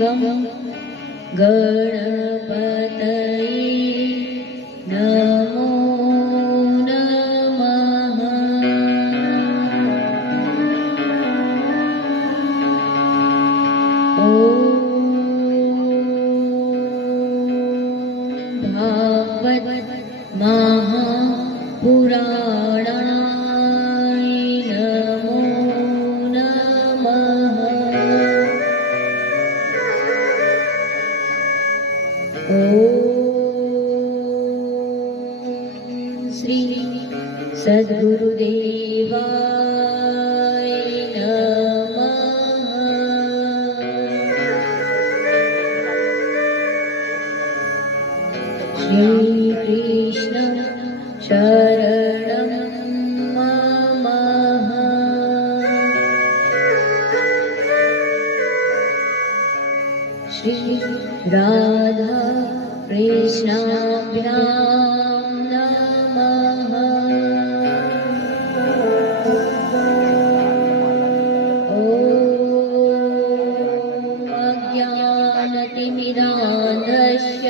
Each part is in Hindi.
गं गणपतये नमो नमः। ॐ भागवत महापुराणाय नमो नमः। ॐ श्री सद्गुरुदेवाय नमः। श्री कृष्ण शरणं मम। श्री राधा कृष्णाभ्यां नमः। ॐ अज्ञानतिमिरान्धस्य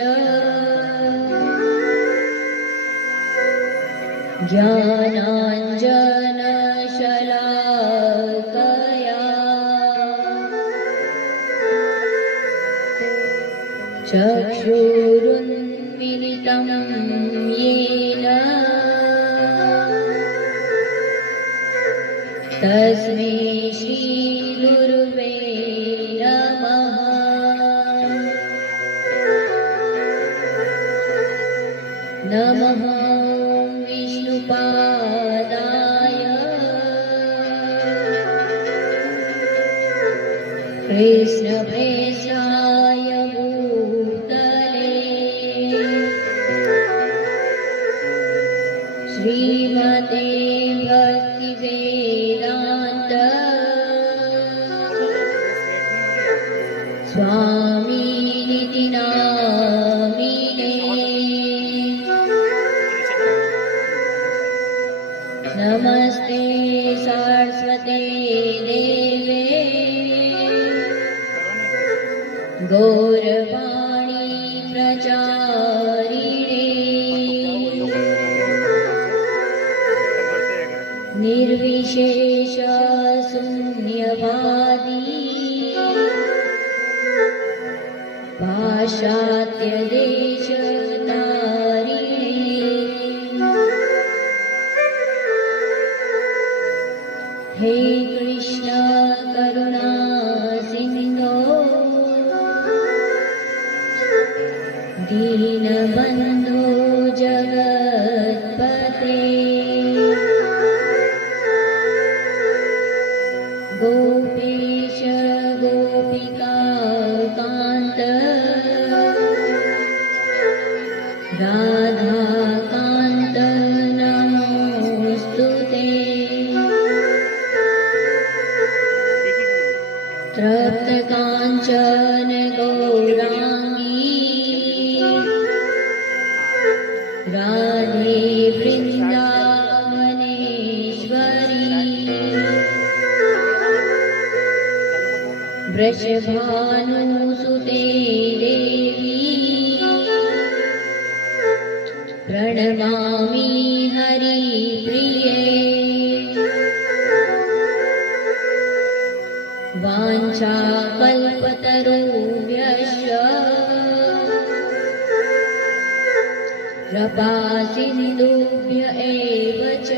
ज्ञानाञ्जनशलाकया चक्षुरुन्मिलितं येन तस्मै श्रीगुरुवे नमः। नमः विष्णुपादाय कृष्णप्रेष्ठाय भूतले श्रीमते भक्तिवेदान्त स्वामिनिति नामिने। नमस्ते सरस्वते देवे गौरवाणी प्रचारिणे निर्विशेष शून्यवादी पाश्चात्य देशतारिणे। हे कृष्ण करुणा सिंधो दीनबन्धो जगत्पते गोपेश गोपिकान्त राधाकान्त नमोऽस्तुते। तप्तकाञ्चन गौराङ्गी राधे वृन्दावनेश्वरी वृषभानुसुते देवी प्रणमामि हरिप्रिये। वाञ्छाकल्पतरुभ्यश्च कृपासिन्धुभ्य एव च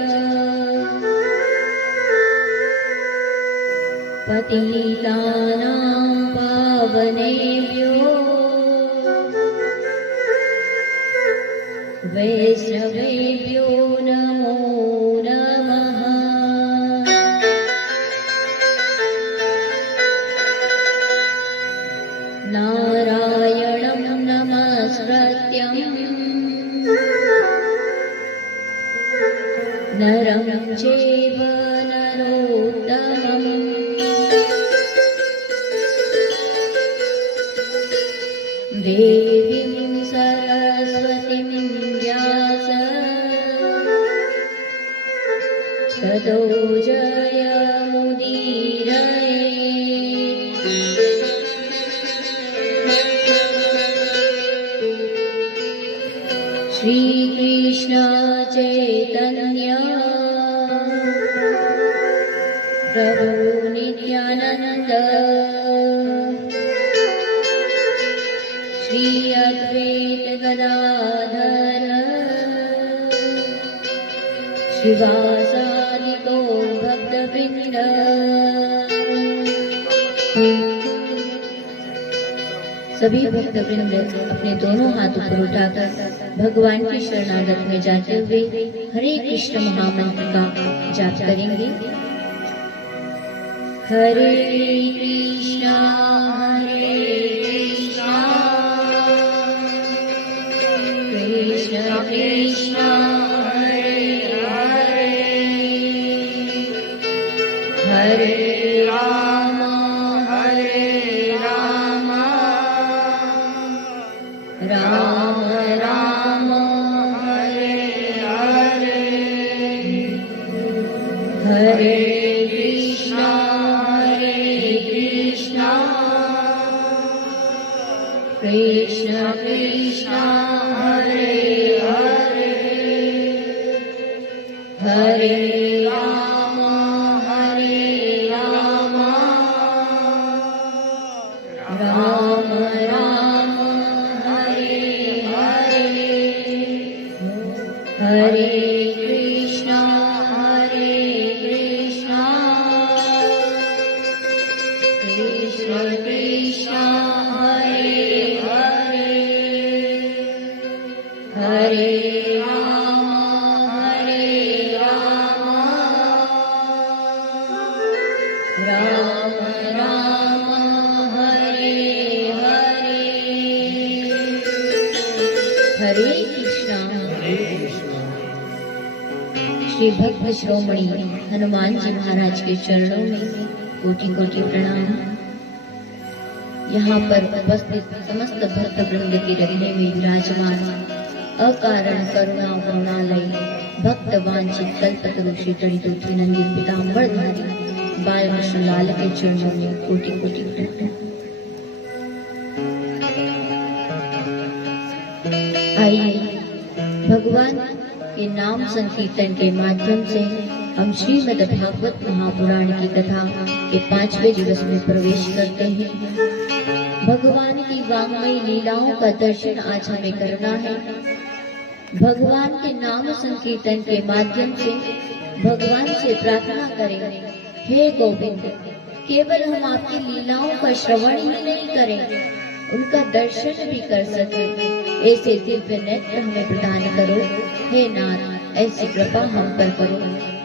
पतितानां पावनेभ्यो वैष्णवेभ्यो नमो नमः। नारायणं नमस्कृत्यं नरं चैव नरोत्तमम् देवीं सरस्वतीं व्यास ततो जयमुदीरये श्रीकृष्ण चैतन्य प्रभु नित्यानंद श्री अद्वैत गदाधर श्रीवासादि गौर भक्तवृंद। सभी भक्तवृंद अपने दोनों हाथ ऊपर उठाकर भगवान की शरणागत में जाते हुए हरे कृष्ण महामंत्र का जाप करेंगे। हरे कृष्णा कृष्ण कृष्ण हरे हरे हरे राम राम राम हरे हरे हरे कृष्णा कृष्ण कृष्ण हरे हरे हरे राम राम राम हरे हरे हरे कृष्ण कृष्ण कृष्ण हरे हरे हरे राम राम राम हरे हरे हरे कृष्णा। श्री भक्त श्रोमणी हनुमान जी महाराज के चरणों में कोटि कोटि प्रणाम। यहाँ पर उपस्थित समस्त भक्त वृंद के हृदय में विराजमान अकारण करुणा करुणालय भक्त वांछित कल्पतरु श्री तड़ितुलसी नंदित पीतांबरधारी बाल कृष्ण लाल के चरणों में कोटि कोटि प्रणाम। आइए भगवान के नाम संकीर्तन के माध्यम से हम श्रीमद् भागवत महापुराण की कथा के 5वें दिवस में प्रवेश करते हैं। भगवान की वांगमयी लीलाओं का दर्शन आज हमें करना है। भगवान के नाम संकीर्तन के माध्यम से भगवान से प्रार्थना करें, हे गोविंद, केवल हम आपकी लीलाओं का श्रवण ही नहीं करें, उनका दर्शन भी कर सके, ऐसे दिव्य नेत्र हमें प्रदान करो। हे नाथ, ऐसी कृपा हम पर करो।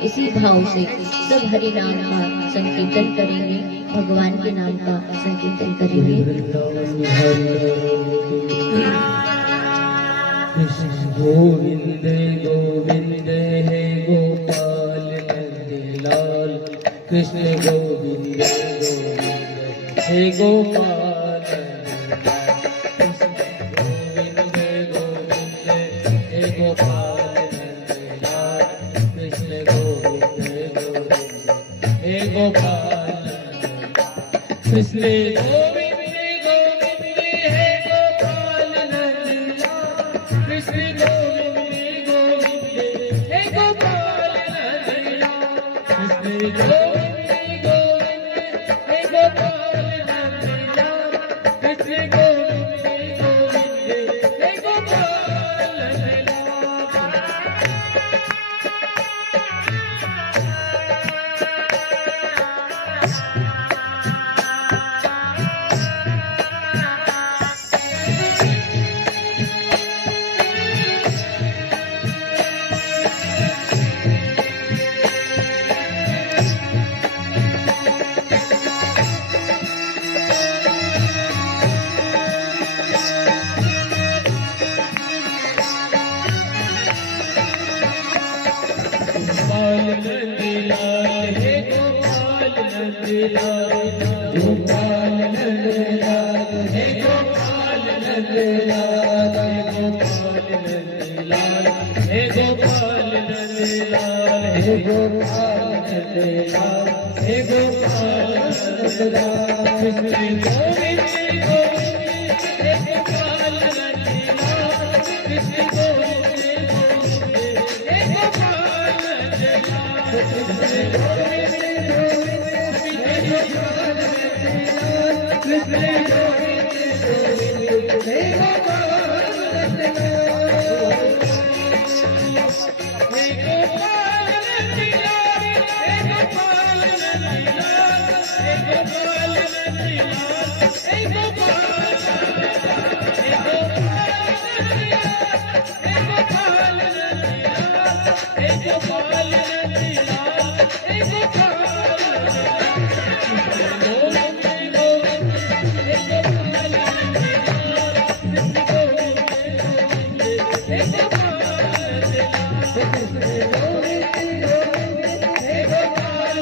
इसी भाव से सब हरि नाम का संकीर्तन करेंगे, भगवान के नाम का संकीर्तन करेंगे। कृष्ण गोविंद गोविंद हे गोपाल नंदलाल, कृष्ण गोविंद गोविंद हे गोपाल, गोविंद गोविंद हे गोपाल नंदलाल, कृष्ण गोविंद गोविंद हे गोपाल, कृष्ण गोपाल लाल हे गोपाल नंदलाल कृष्ण गोविंद गोविंद हे गोपाल नंदलाल कृष्ण गोविंद गोविंद हे गोपाल नंदलाल कृष्ण गोविंद गोविंद हे गोपाल नंदलाल कृष्ण गोविंद गोविंद हे गोपाल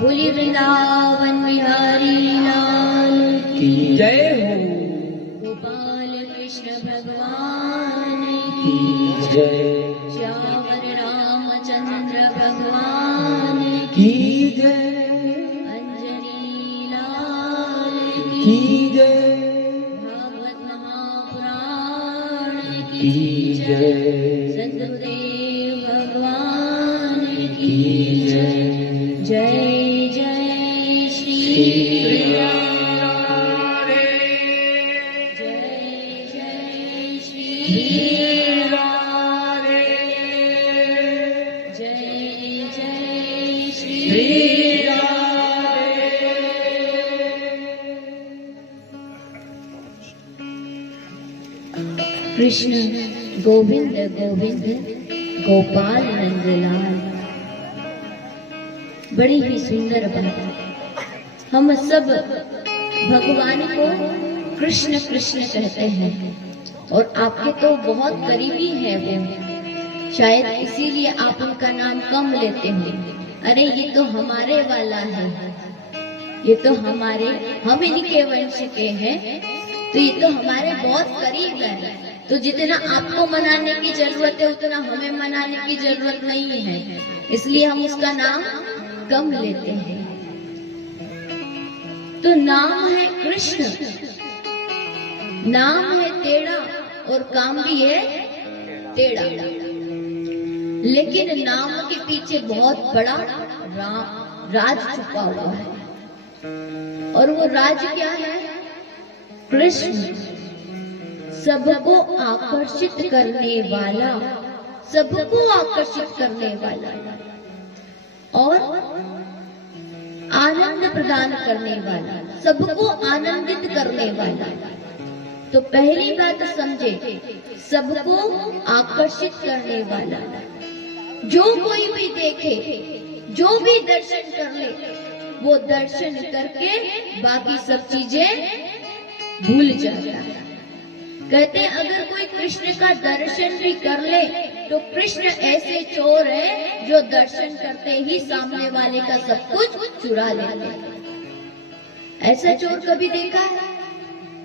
बोली वृंदावन बिहारी लाल की जय हो, गोपाल कृष्ण भगवान की जय, श्यावर रामचंद्र भगवान की जय, अंजनी लाल की जय, भागवत महापुराण की जय, सदगुरुदेव भगवान की जय। जय जय श्री राधे, जय जय श्री राधे, जय जय श्री राधे। कृष्ण गोविंद गोविंद गोपाल नंदलाल, बड़ी ही सुंदर बात। हम सब भगवान को कृष्ण कृष्ण कहते हैं और आपके तो बहुत करीबी है वो, शायद इसीलिए आप उनका नाम कम लेते हो। अरे ये तो हमारे वाला है, ये तो हमारे, हम इनके वंश के हैं, तो ये तो हमारे बहुत करीब है। तो जितना आपको मनाने की जरूरत है उतना हमें मनाने की जरूरत नहीं है, इसलिए हम उसका नाम कम लेते हैं। तो नाम है कृष्ण, नाम है टेढ़ा और काम भी है टेढ़ा, लेकिन नाम के पीछे बहुत बड़ा राज छुपा हुआ है। और वो राज क्या है? कृष्ण, सबको आकर्षित करने वाला, सबको आकर्षित करने वाला और आनंद प्रदान करने वाला, सबको आनंदित करने वाला। तो पहली बात समझे, सबको आकर्षित करने वाला। जो कोई भी देखे, जो भी दर्शन कर ले, वो दर्शन करके बाकी सब चीजें भूल जाता है। कहते हैं अगर कोई कृष्ण का दर्शन भी कर ले तो कृष्ण ऐसे चोर है जो दर्शन करते ही सामने वाले का सब कुछ चुरा लेते हैं। ऐसा चोर कभी देखा है?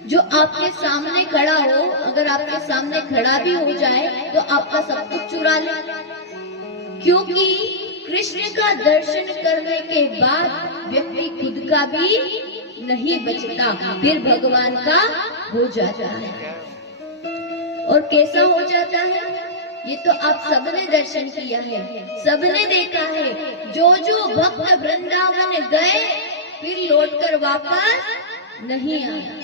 जो आपके सामने खड़ा हो, अगर आपके सामने खड़ा भी हो जाए तो आपका सब कुछ चुरा ले, क्योंकि कृष्ण का दर्शन करने के बाद व्यक्ति खुद का भी नहीं बचता, फिर भगवान का हो जाता है। और कैसा हो जाता है? ये तो आप सबने दर्शन किया है, सबने देखा है। जो जो भक्त वृंदावन गए फिर लौटकर वापस नहीं आए।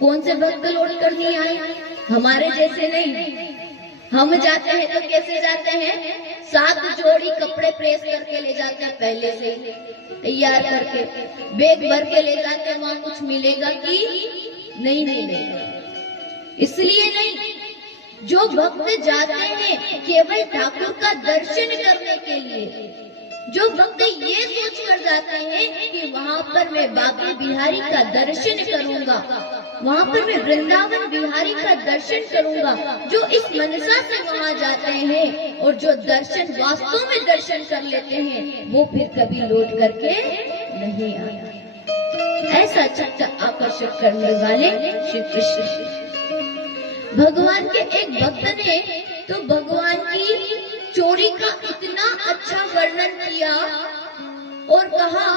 कौन से भक्त लौटकर नहीं आए? हमारे जैसे नहीं। हम जाते हैं तो कैसे जाते हैं? 7 जोड़ी कपड़े प्रेस करके ले जाते हैं, पहले से तैयार करके बैग भर के ले जाते हैं। वहां कुछ मिलेगा कि नहीं मिलेगा? इसलिए नहीं। जो भक्त जाते हैं केवल ठाकुर का दर्शन करने के लिए, जो भक्त ये सोच कर जाते हैं कि वहाँ पर मैं बांके बिहारी का दर्शन करूंगा, वहाँ पर मैं वृंदावन बिहारी का दर्शन करूंगा, जो इस मनसा से वहाँ जाते हैं और जो दर्शन वास्तव में दर्शन कर लेते हैं, वो फिर कभी लौट करके नहीं आया। ऐसा चित्त आकर्षक करने वाले श्री कृष्ण। भगवान के एक भक्त ने तो भगवान की चोरी का इतना अच्छा वर्णन किया और कहा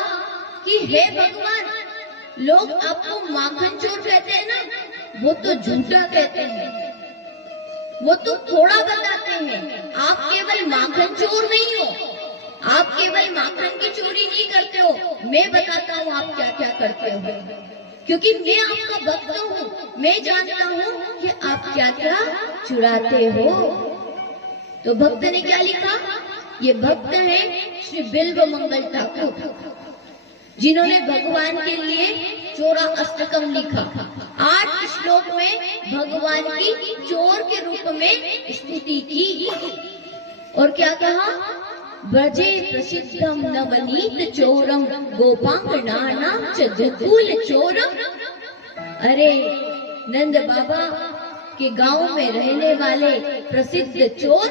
कि हे भगवान, लोग आपको माखन चोर कहते हैं ना, वो तो झूठा कहते हैं, वो तो थोड़ा बताते हैं। आप केवल माखन चोर नहीं हो, आप केवल माखन की चोरी नहीं करते हो, मैं बताता हूँ आप क्या क्या करते हो, क्योंकि मैं आपका भक्त हूँ, मैं जानता हूँ कि आप क्या क्या चुराते हो। तो भक्त ने क्या लिखा? ये भक्त हैं श्री बिल्व मंगल ठाकुर, जिन्होंने भगवान के लिए 14 अष्टकम लिखा। 8 श्लोक में भगवान की चोर के रूप में स्तुति की और क्या कहा? ब्रजे प्रसिद्धम नवनीत चोरम गोपांगनानां च जगुल चोरम। अरे नंद बाबा के गांव में रहने वाले प्रसिद्ध चोर,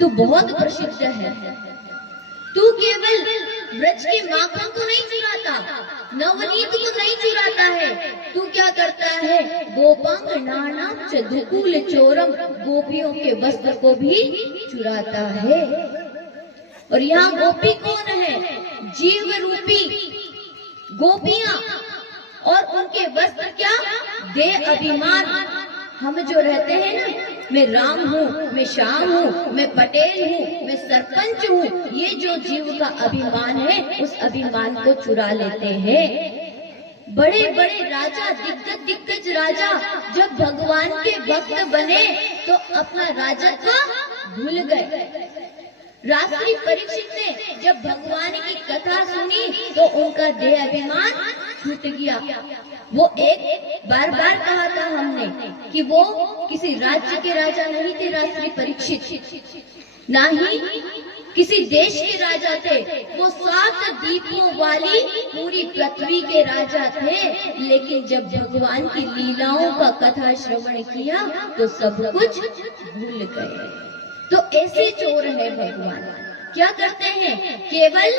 तू बहुत प्रसिद्ध है। तू केवल ब्रज के माखन को नहीं चुराता, नवनीत को नहीं चुराता है, तू क्या करता है? गोपांगनानां च जगुल चोरम, गोपियों के वस्त्र को भी चुराता है। और यहाँ गोपी कौन है? जीव रूपी गोपियां। और उनके वस्त्र क्या? देह अभिमान। हम जो रहते हैं ना, मैं राम हूँ, मैं श्याम हूँ, मैं पटेल हूँ, मैं सरपंच हूँ, ये जो जीव का अभिमान है, उस अभिमान को चुरा लेते हैं। बड़े बड़े राजा, दिग्गज राजा जब भगवान के भक्त बने तो अपना राजत्व भूल गए। रात्रि परीक्षित ने जब भगवान की कथा सुनी तो उनका देह अभिमान छूट गया। वो एक बार कहा था हमने कि वो किसी राज्य के राजा नहीं थे, रात्रि परीक्षित, ना ही किसी देश के राजा थे, वो 7 दीपों वाली पूरी पृथ्वी के राजा थे। लेकिन जब भगवान की लीलाओं का कथा श्रवण किया तो सब कुछ भूल गए। तो ऐसे चोर है भगवान। क्या करते हैं? केवल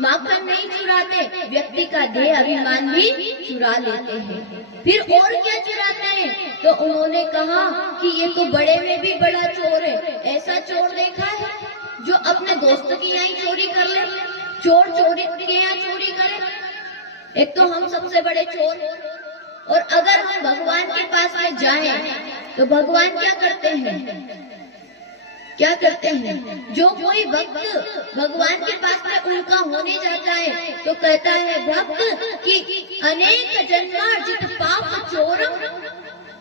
माखन नहीं चुराते, व्यक्ति का देह अभिमान भी चुरा लेते हैं। फिर और क्या चुराते हैं? तो उन्होंने कहा कि ये तो बड़े में भी बड़ा चोर है। ऐसा चोर देखा है जो अपने दोस्त की यहाँ चोरी कर ले? चोर चोरी के यहाँ चोरी करे। एक तो हम सबसे बड़े चोर, और अगर हम भगवान के पास में जाएं तो भगवान क्या करते हैं? क्या करते हैं? जो कोई भक्त भगवान के पास में उनका होने जाता है तो कहता है भक्त कि अनेक जन्मार्जित पाप चोरम।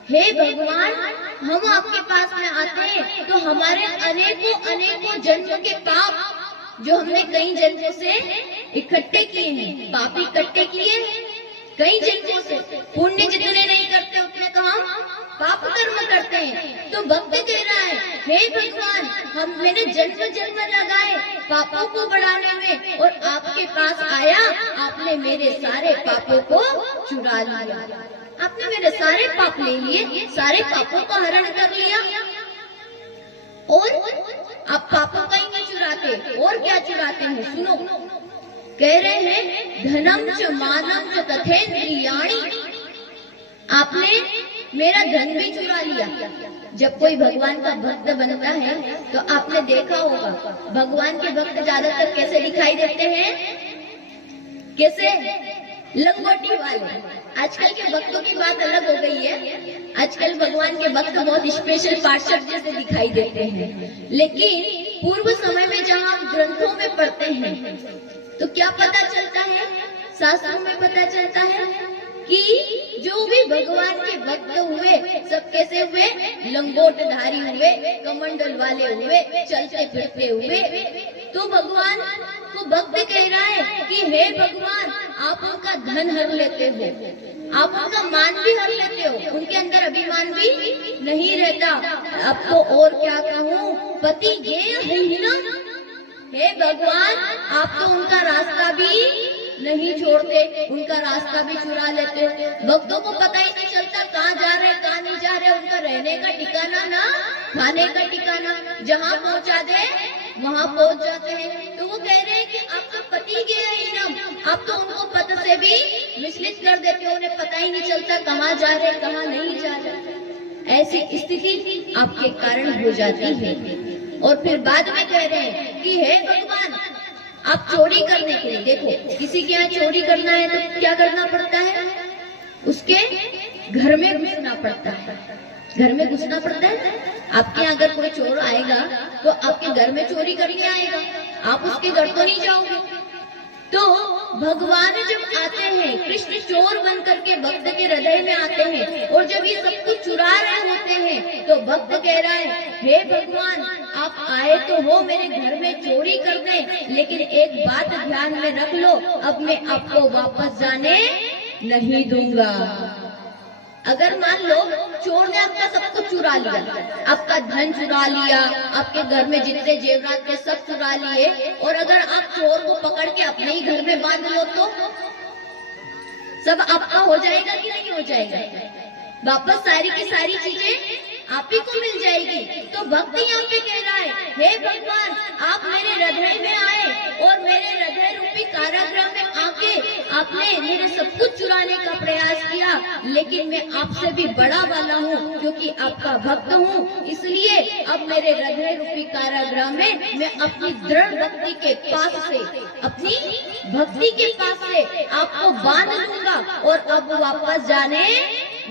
हे भगवान, हम आपके पास में आते हैं तो हमारे अनेकों जन्मों के पाप जो हमने कई जन्मों से इकट्ठे किए हैं, पाप इकट्ठे किए कई जन्मों से, पुण्य जितने नहीं करते उतने तो हम पाप कर्म करते हैं। तो भक्त कह रहा है, हे भगवान, मैंने जन्म लगाए पापों को बढ़ाने में और आपके पास आया, आपने मेरे सारे पापों को चुरा लिया, आपने मेरे सारे पाप ले लिए, सारे पापों का हरण कर लिया। और आप पापों का ही नहीं चुराते, और क्या चुराते हैं? सुनो, कह रहे हैं धनम च मानम च तथेन्द्रियाणि, आपने मेरा धन भी चुरा लिया। जब कोई भगवान का भक्त बनता है तो आपने देखा होगा भगवान के भक्त ज्यादातर कैसे दिखाई देते हैं? कैसे? लंगोटी वाले। आजकल के भक्तों की बात अलग हो गई है। आजकल भगवान के भक्त बहुत स्पेशल पार्षद जैसे दिखाई देते हैं, लेकिन पूर्व समय में जहाँ हम ग्रंथों में पढ़ते हैं तो क्या पता चलता है, शास्त्रों में पता चलता है कि जो भी भगवान के भक्त हुए सब कैसे हुए, लंगोटधारी हुए, कमंडल वाले हुए, चलते फिरते हुए। तो भगवान को भक्त कह रहा है कि हे भगवान, आप उनका धन हर लेते हो, आप उनका मान भी हर लेते हो, उनके अंदर अभिमान भी नहीं रहता। अब तो और क्या कहूँ, पति गेय हीनम, हे भगवान आप तो उनका रास्ता भी नहीं छोड़ते, उनका रास्ता भी चुरा लेते हो। भक्तों को पता ही नहीं चलता कहाँ जा रहे कहाँ नहीं जा रहे, उनका रहने का ठिकाना ना खाने का ठिकाना, जहाँ पहुँचा दे वहाँ पहुँच जाते हैं। तो वो कह रहे हैं कि आपका पति गया हीनम, आप तो उनको पद से भी विचलित कर देते हो, उन्हें पता ही नहीं चलता कहाँ जा रहे कहाँ नहीं जा रहे। ऐसी स्थिति आपके कारण हो जाती है। और फिर बाद में कह रहे हैं कि हे भगवान, आप चोरी करने के लिए, देखो किसी के यहाँ चोरी करना है तो क्या करना पड़ता है, उसके घर में घुसना पड़ता है, घर में घुसना पड़ता है। आपके यहाँ अगर कोई चोर आएगा तो आपके घर में चोरी करके आएगा, आप उसके घर तो नहीं जाओगे। तो भगवान जब आते हैं, कृष्ण चोर बन करके भक्त के हृदय में आते हैं, और जब ये सब कुछ चुरा रहे होते हैं तो भक्त कह रहा है हे भगवान आप आए तो हो मेरे घर में चोरी कर दे, लेकिन एक बात ध्यान में रख लो, अब मैं आपको वापस जाने नहीं दूंगा। अगर मान लो चोर ने आपका सब कुछ चुरा लिया, आपका धन चुरा लिया, आपके घर में जितने जेवरात थे सब चुरा लिए, और अगर आप चोर को पकड़ के अपने ही घर में बांध लो तो सब आपका हो जाएगा कि नहीं हो जाएगा? वापस सारी की सारी चीजें आप ही को मिल जाएगी। तो भक्त यहाँ पे कह रहा है हे भगवान आप मेरे हृदय में आए और मेरे हृदय रूपी कारागृह में आके आपने मेरे सब कुछ चुराने का प्रयास किया, लेकिन मैं आपसे भी बड़ा वाला हूँ क्योंकि आपका भक्त हूँ, इसलिए अब मेरे हृदय रूपी कारागृह में मैं अपनी दृढ़ भक्ति के पास से, अपनी भक्ति के पास से आपको बांध लूंगा और अब वापस जाने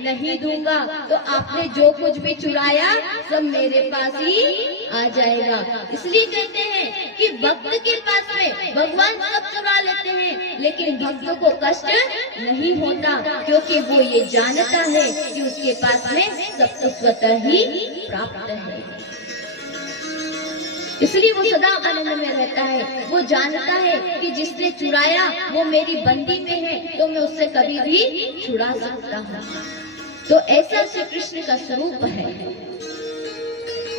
नहीं दूंगा। तो आपने जो कुछ भी चुराया सब मेरे पास ही आ जाएगा। इसलिए कहते हैं कि भक्त के पास में भगवान सब चुरा लेते हैं, लेकिन भक्तों को कष्ट नहीं होता क्योंकि वो ये जानता है कि उसके पास में सब कुछ स्वतः ही प्राप्त है। इसलिए वो सदा आनंद में रहता है। वो जानता है कि जिसने चुराया वो मेरी बंदी में है, तो मैं उससे कभी भी छुड़ा सकता हूँ। तो ऐसा श्री कृष्ण का स्वरूप है,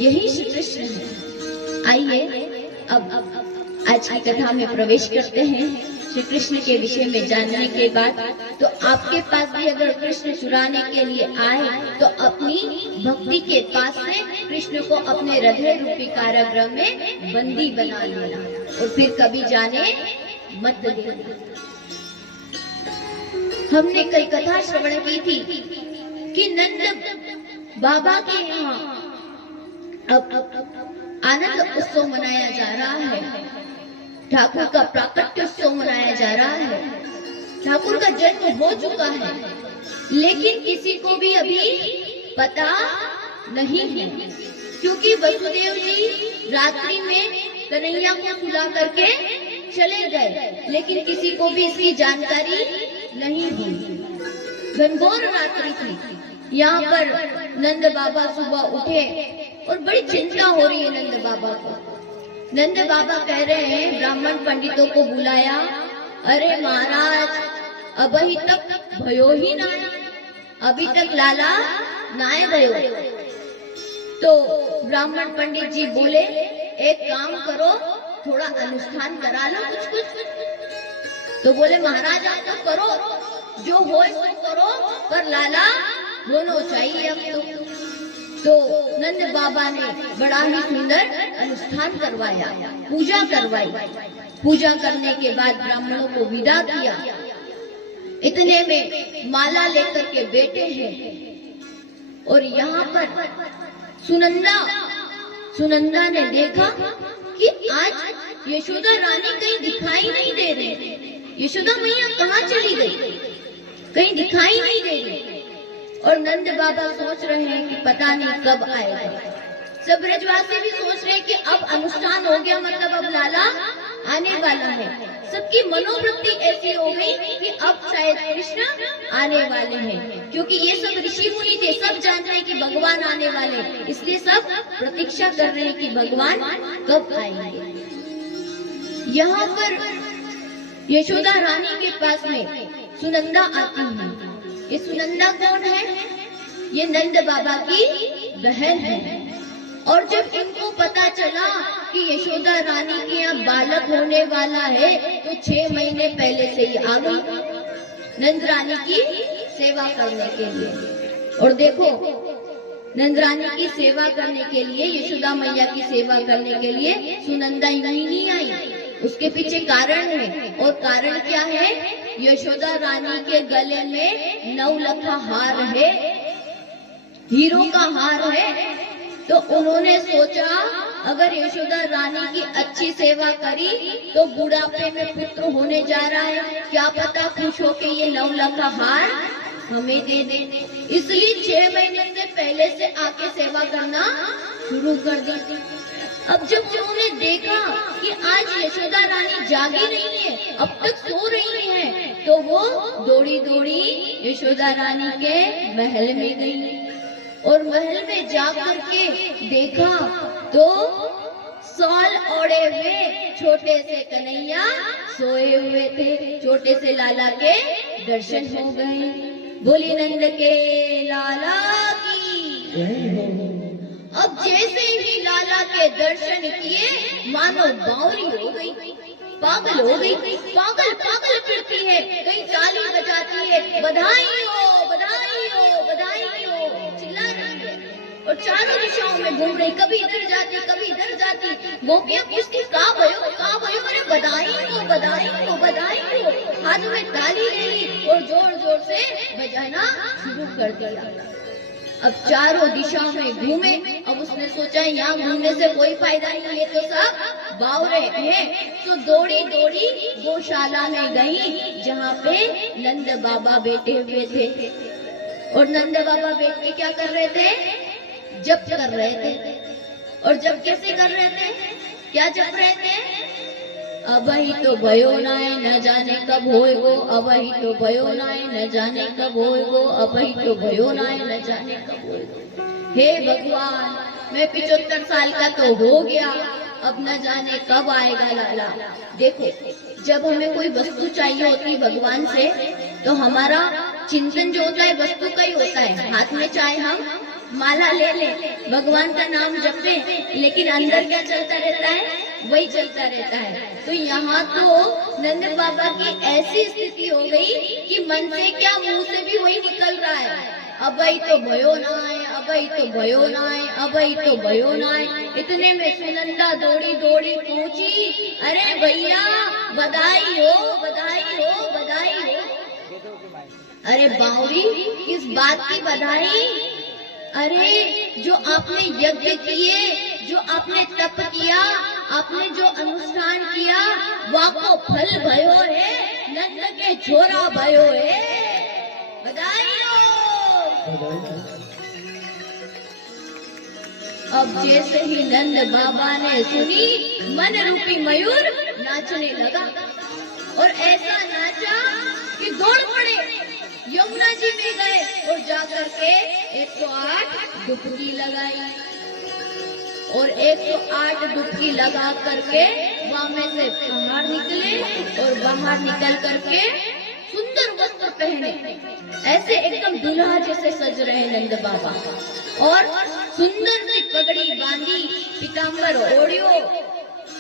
यही श्री कृष्ण है। आइए अब आज की कथा में प्रवेश करते हैं। श्री कृष्ण के विषय में जानने के बाद तो आपके पास भी अगर कृष्ण चुराने के लिए आए तो अपनी भक्ति के पास से कृष्ण को अपने हृदय रूपी कारागृह में बंदी बना लेना और फिर कभी जाने मत देना। हमने कल कथा श्रवण की थी कि नंद बाबा के यहाँ अब आनंद उत्सव मनाया जा रहा है, ठाकुर का प्राकट्य उत्सव मनाया जा रहा है। ठाकुर का जन्म हो चुका है, लेकिन किसी को भी अभी पता नहीं है क्योंकि वसुदेव जी रात्रि में कन्हैया को सुला करके चले गए, लेकिन किसी को भी इसकी जानकारी नहीं हुई। घनघोर रात्रि थी। यहाँ पर नंद बाबा सुबह उठे और बड़ी चिंता हो रही है नंद बाबा को। नंद बाबा कह रहे हैं ब्राह्मण पंडितों को बुलाया, अरे महाराज अभी तक भयो ही ना, अभी तक लाला नाए भयो। तो ब्राह्मण पंडित जी बोले एक काम करो, थोड़ा अनुष्ठान करा लो कुछ। तो बोले महाराज आप तो करो, जो हो सो करो, पर लाला होना चाहिए अब तो नंद बाबा ने बड़ा ही सुंदर अनुष्ठान करवाया, पूजा करवाई। पूजा करने के बाद ब्राह्मणों को विदा किया। इतने में माला लेकर के बैठे हैं और यहाँ पर सुनंदा ने देखा कि आज यशोदा रानी कहीं दिखाई नहीं दे रही। यशोदा मैया कहाँ चली गई? कहीं दिखाई नहीं दे रही। और नंद बाबा सोच रहे हैं कि पता नहीं कब आएगा। सब ब्रजवासी भी सोच रहे हैं कि अब अनुष्ठान हो गया, मतलब अब लाला आने वाला है। सबकी मनोवृत्ति ऐसी हो गई कि अब शायद कृष्ण आने वाले हैं, क्योंकि ये सब ऋषि मुनि थे, सब जान रहे हैं कि भगवान आने वाले हैं, इसलिए सब प्रतीक्षा कर रहे हैं कि भगवान कब आएंगे। यहाँ पर यशोदा रानी के पास में सुनंदा आती है। ये सुनंदा कौन है? ये नंद बाबा की बहन है। और जब इनको पता चला कि यशोदा रानी के यहाँ बालक होने वाला है, तो 6 महीने पहले से ही आ गई नंद रानी की सेवा करने के लिए। और देखो, नंद रानी की सेवा करने के लिए, यशोदा मैया की सेवा करने के लिए सुनंदा यूं ही नहीं आई, उसके पीछे कारण है। और कारण क्या है? यशोदा रानी के गले में 9 लखा हार है, हीरो का हार है। तो उन्होंने सोचा अगर यशोदा रानी की अच्छी सेवा करी तो बुढ़ापे में पुत्र होने जा रहा है, क्या पता खुश होके ये 9 लखा हार हमें दे दे। इसलिए 6 महीने से पहले से आके सेवा करना शुरू कर दी। अब जब उन्होंने देखा कि आज यशोदा रानी जागी नहीं है, अब तक सो रही है, तो वो दौड़ी दौड़ी यशोदा रानी के महल में गई। और महल में जाकर के देखा तो सॉल ओढ़े हुए छोटे से कन्हैया सोए हुए थे। छोटे से लाला के दर्शन हो गए। बोली नंद के लाला की जय हो। अब जैसे ही लाला के दर्शन किए, मानो बावरी हो गई, पागल हो गई, पागल पागल फिरती है, कहीं ताली बजाती है, बधाई हो बधाई हो बधाई हो चिल्ला रही है। और चारों दिशाओं में घूम रही, कभी इधर जाती कभी इधर जाती। गोपियां पूछती कहाँ भयो, अरे बधाई हो बधाई हो बधाई हो। हाथ में ताली ली और जोर जोर से बजाना शुरू कर दिया। अब चारों दिशाओं में घूमे। अब उसने सोचा यहाँ घूमने से कोई फायदा नहीं है, तो सब बावरे हैं। तो दौड़ी दौड़ी गौशाला में गई, जहाँ पे नंद बाबा बैठे हुए थे। और नंद बाबा बैठ के क्या कर रहे थे? जप कर रहे थे। और जप कैसे कर रहे थे? क्या जप रहे थे? अबही तो भयो नाय न जाने कब होएगो, अबही तो भयो नाय न जाने कब होएगो, अबही तो भयो नाय न जाने कब होएगो। हे भगवान, मैं 75 साल का तो हो गया, अब न जाने कब आएगा लाला। देखो, जब हमें कोई वस्तु चाहिए होती भगवान से, तो हमारा चिंतन जो होता है वस्तु का ही होता है। हाथ में चाहे हम माला ले ले, भगवान का नाम जपते, लेकिन अंदर क्या चलता रहता है? वही चलता रहता है। तो यहाँ तो नंद बाबा की ऐसी स्थिति हो गई कि मन से क्या मुंह से भी वही निकल रहा है, अबही तो भयो नाय, अबही तो भयो नाय, अबही तो भयो नाय। इतने में सुनंदा दौड़ी दौड़ी पहुंची। अरे भैया बधाई हो बधाई हो बधाई हो। अरे बावरी, किस बात की बधाई? अरे जो आपने यज्ञ किए, जो आपने तप किया, आपने जो अनुष्ठान किया, वाको फल भयो है, नंद के छोरा भयो है, बधाई हो। अब जैसे ही नंद बाबा ने सुनी, मन रूपी मयूर नाचने लगा। और ऐसा नाचा कि दौड़ पड़े, यमुना जी में गए और जाकर के 108 डुबकी लगाई। और 108 डुबकी लगा करके वहां में से बाहर निकले। और बाहर निकल करके सुंदर वस्त्र पहने, ऐसे एकदम दूल्हा जैसे सज रहे नंद बाबा। और सुंदर सी पगड़ी बांधी, पीताम्बर ओढ़ियो,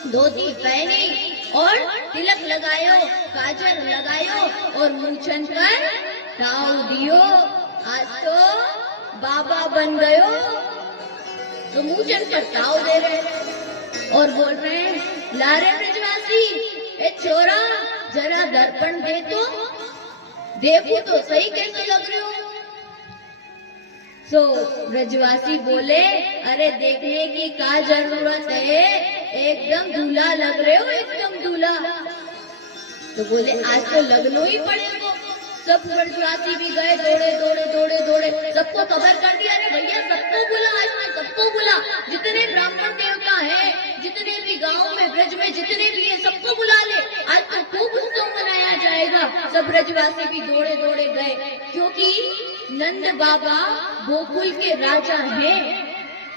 धोती पहनी और तिलक लगायो, काजल लगायो और मूंछन पर ताव दियो। आज तो बाबा बन गयो। तो मूंछन पर ताव दे रहे और बोल रहे हैं, लारे ब्रजवासी, ए छोरा जरा दर्पण दे तो देखो तो सही कैसे लग रहे हो। तो ब्रजवासी बोले, अरे देखने की क्या जरूरत है, एकदम दूल्हा लग रहे हो, एकदम दूल्हा। तो बोले आज तो लगनो ही पड़ेगा। सब ब्रजवासी भी गए, दौड़े दौड़े दौड़े दौड़े, सबको खबर कर दिया, अरे भैया सबको बुला, आज मैं सबको बुला, जितने ब्राह्मण देवता हैं, जितने भी गांव में ब्रज में जितने भी हैं, सबको बुला ले, आज तो खूब उत्सव मनाया जाएगा। सब ब्रजवासी भी दौड़े दौड़े गए, क्योंकि नंद बाबा गोकुल के राजा हैं।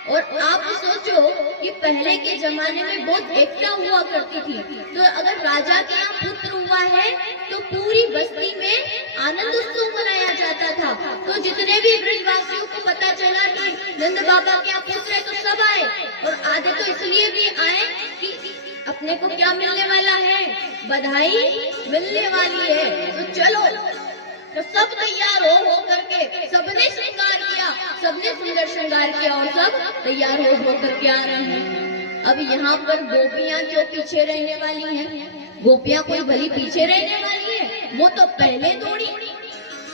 और आप सोचो कि पहले के जमाने में बहुत एकता हुआ करती थी, तो अगर राजा के यहाँ पुत्र हुआ है तो पूरी बस्ती में आनंद उत्सव मनाया जाता था। तो जितने भी ब्रजवासियों को पता चला कि नंद बाबा के यहाँ पुत्र है तो सब आए, और आधे तो इसलिए भी आए कि अपने को क्या मिलने वाला है, बधाई मिलने वाली है। तो चलो, तो सब तैयार हो करके सबने श्रृंगार किया, सबने सुंदर श्रृंगार किया और सब तैयार हो करके आ रहे हैं। अब यहाँ पर गोपियां जो पीछे रहने वाली हैं, गोपियां कोई भली पीछे रहने वाली है, वो तो पहले दौड़ी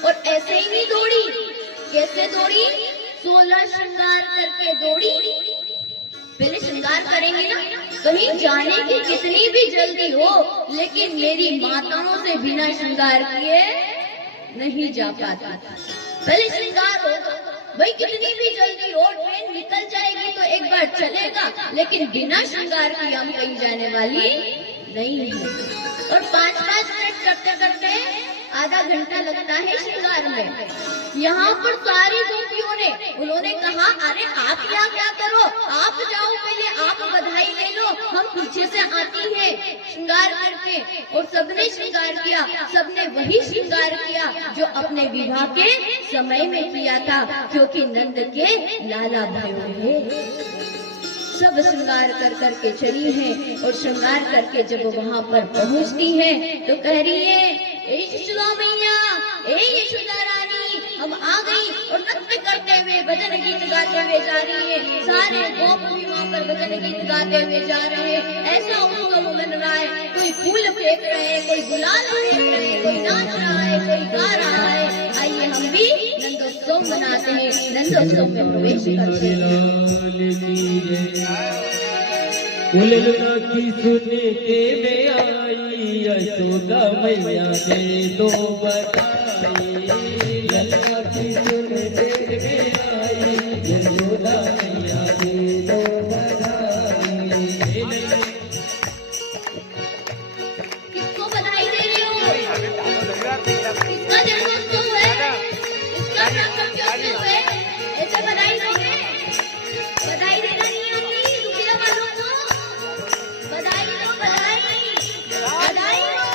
और ऐसे ही नहीं दौड़ी। कैसे दौड़ी? 16 श्रृंगार करके दौड़ी। पहले श्रृंगार करेंगे ना, कहीं जाने की कितनी भी जल्दी हो, लेकिन मेरी माताओं से बिना श्रृंगार किए नहीं जा पाता। पहले श्रृंगार होगा, भाई कितनी भी जल्दी हो, ट्रेन निकल जाएगी तो एक बार चलेगा, लेकिन बिना श्रृंगार की हम कहीं जाने वाली नहीं है। और 5-5 मिनट करते करते आधा घंटा लगता है श्रृंगार में। यहाँ पर सारी गोपियों ने, उन्होंने कहा अरे आप यहाँ क्या करो, आप जाओ, पहले आप बधाई ले लो, हम पीछे से आती हैं श्रृंगार करके। और सबने श्रृंगार किया, सबने वही श्रृंगार किया जो अपने विवाह के समय में किया था, क्योंकि नंद के लाला भयो है। सब श्रृंगार कर करके चली हैं, और श्रृंगार करके जब वहाँ पर पहुँचती हैं तो कह रही है, ए यशोदा मैया, ए यशोदा रानी, हम आ गई। और नृत्य करते हुए भजन गीत गाते हुए जा रही है। सारे गोप भी वहाँ पर भजन गीत गाते हुए जा रहे हैं। ऐसा उत्सव मन रहा है, कोई फूल फेंक रहे हैं, कोई गुलाल फेंक रहे हैं, कोई नाच रहा है, कोई गा रहा है। आइए हम भी नंदोत्सव मनाते हैं, नंदोत्सव में प्रवेश करते हैं। उलना की सुन के में आई यशोदा मैया ने दो बधाई। ललना की सुन के में आई यशोदा मैया ने दो बधाई। किसको बधाई दे रहे हो? किसका जन्मोत्सव है? किसका जन्मोत्सव है? ऐसे बधाई दोगे? बधाई देना नहीं आती दुनिया वालों को? बधाई दो, बधाई, बधाई दो।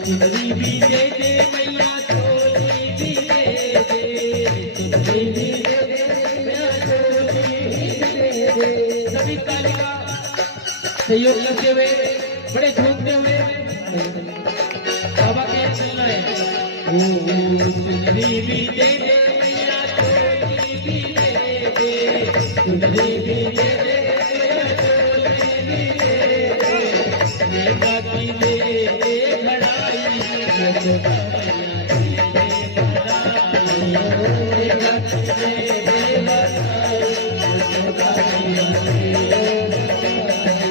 चुनरी भी दे दे मैया, चोली भी दे दे, चुनरी भी दे दे मैया, चोली भी दे दे। सभी कालिका सहयोग करते हुए, बड़े झूमते हुए बाबा के यहाँ चलना है। चुनरी भी दे दे मैया, चोली भी दे दे, चुनरी भी दे दे मैया, चोली भी दे दे। ये गाती दे घड़ाई यशोदा मैया दे बधाई। ये गाती दे बधाई यशोदा मैया दे बधाई।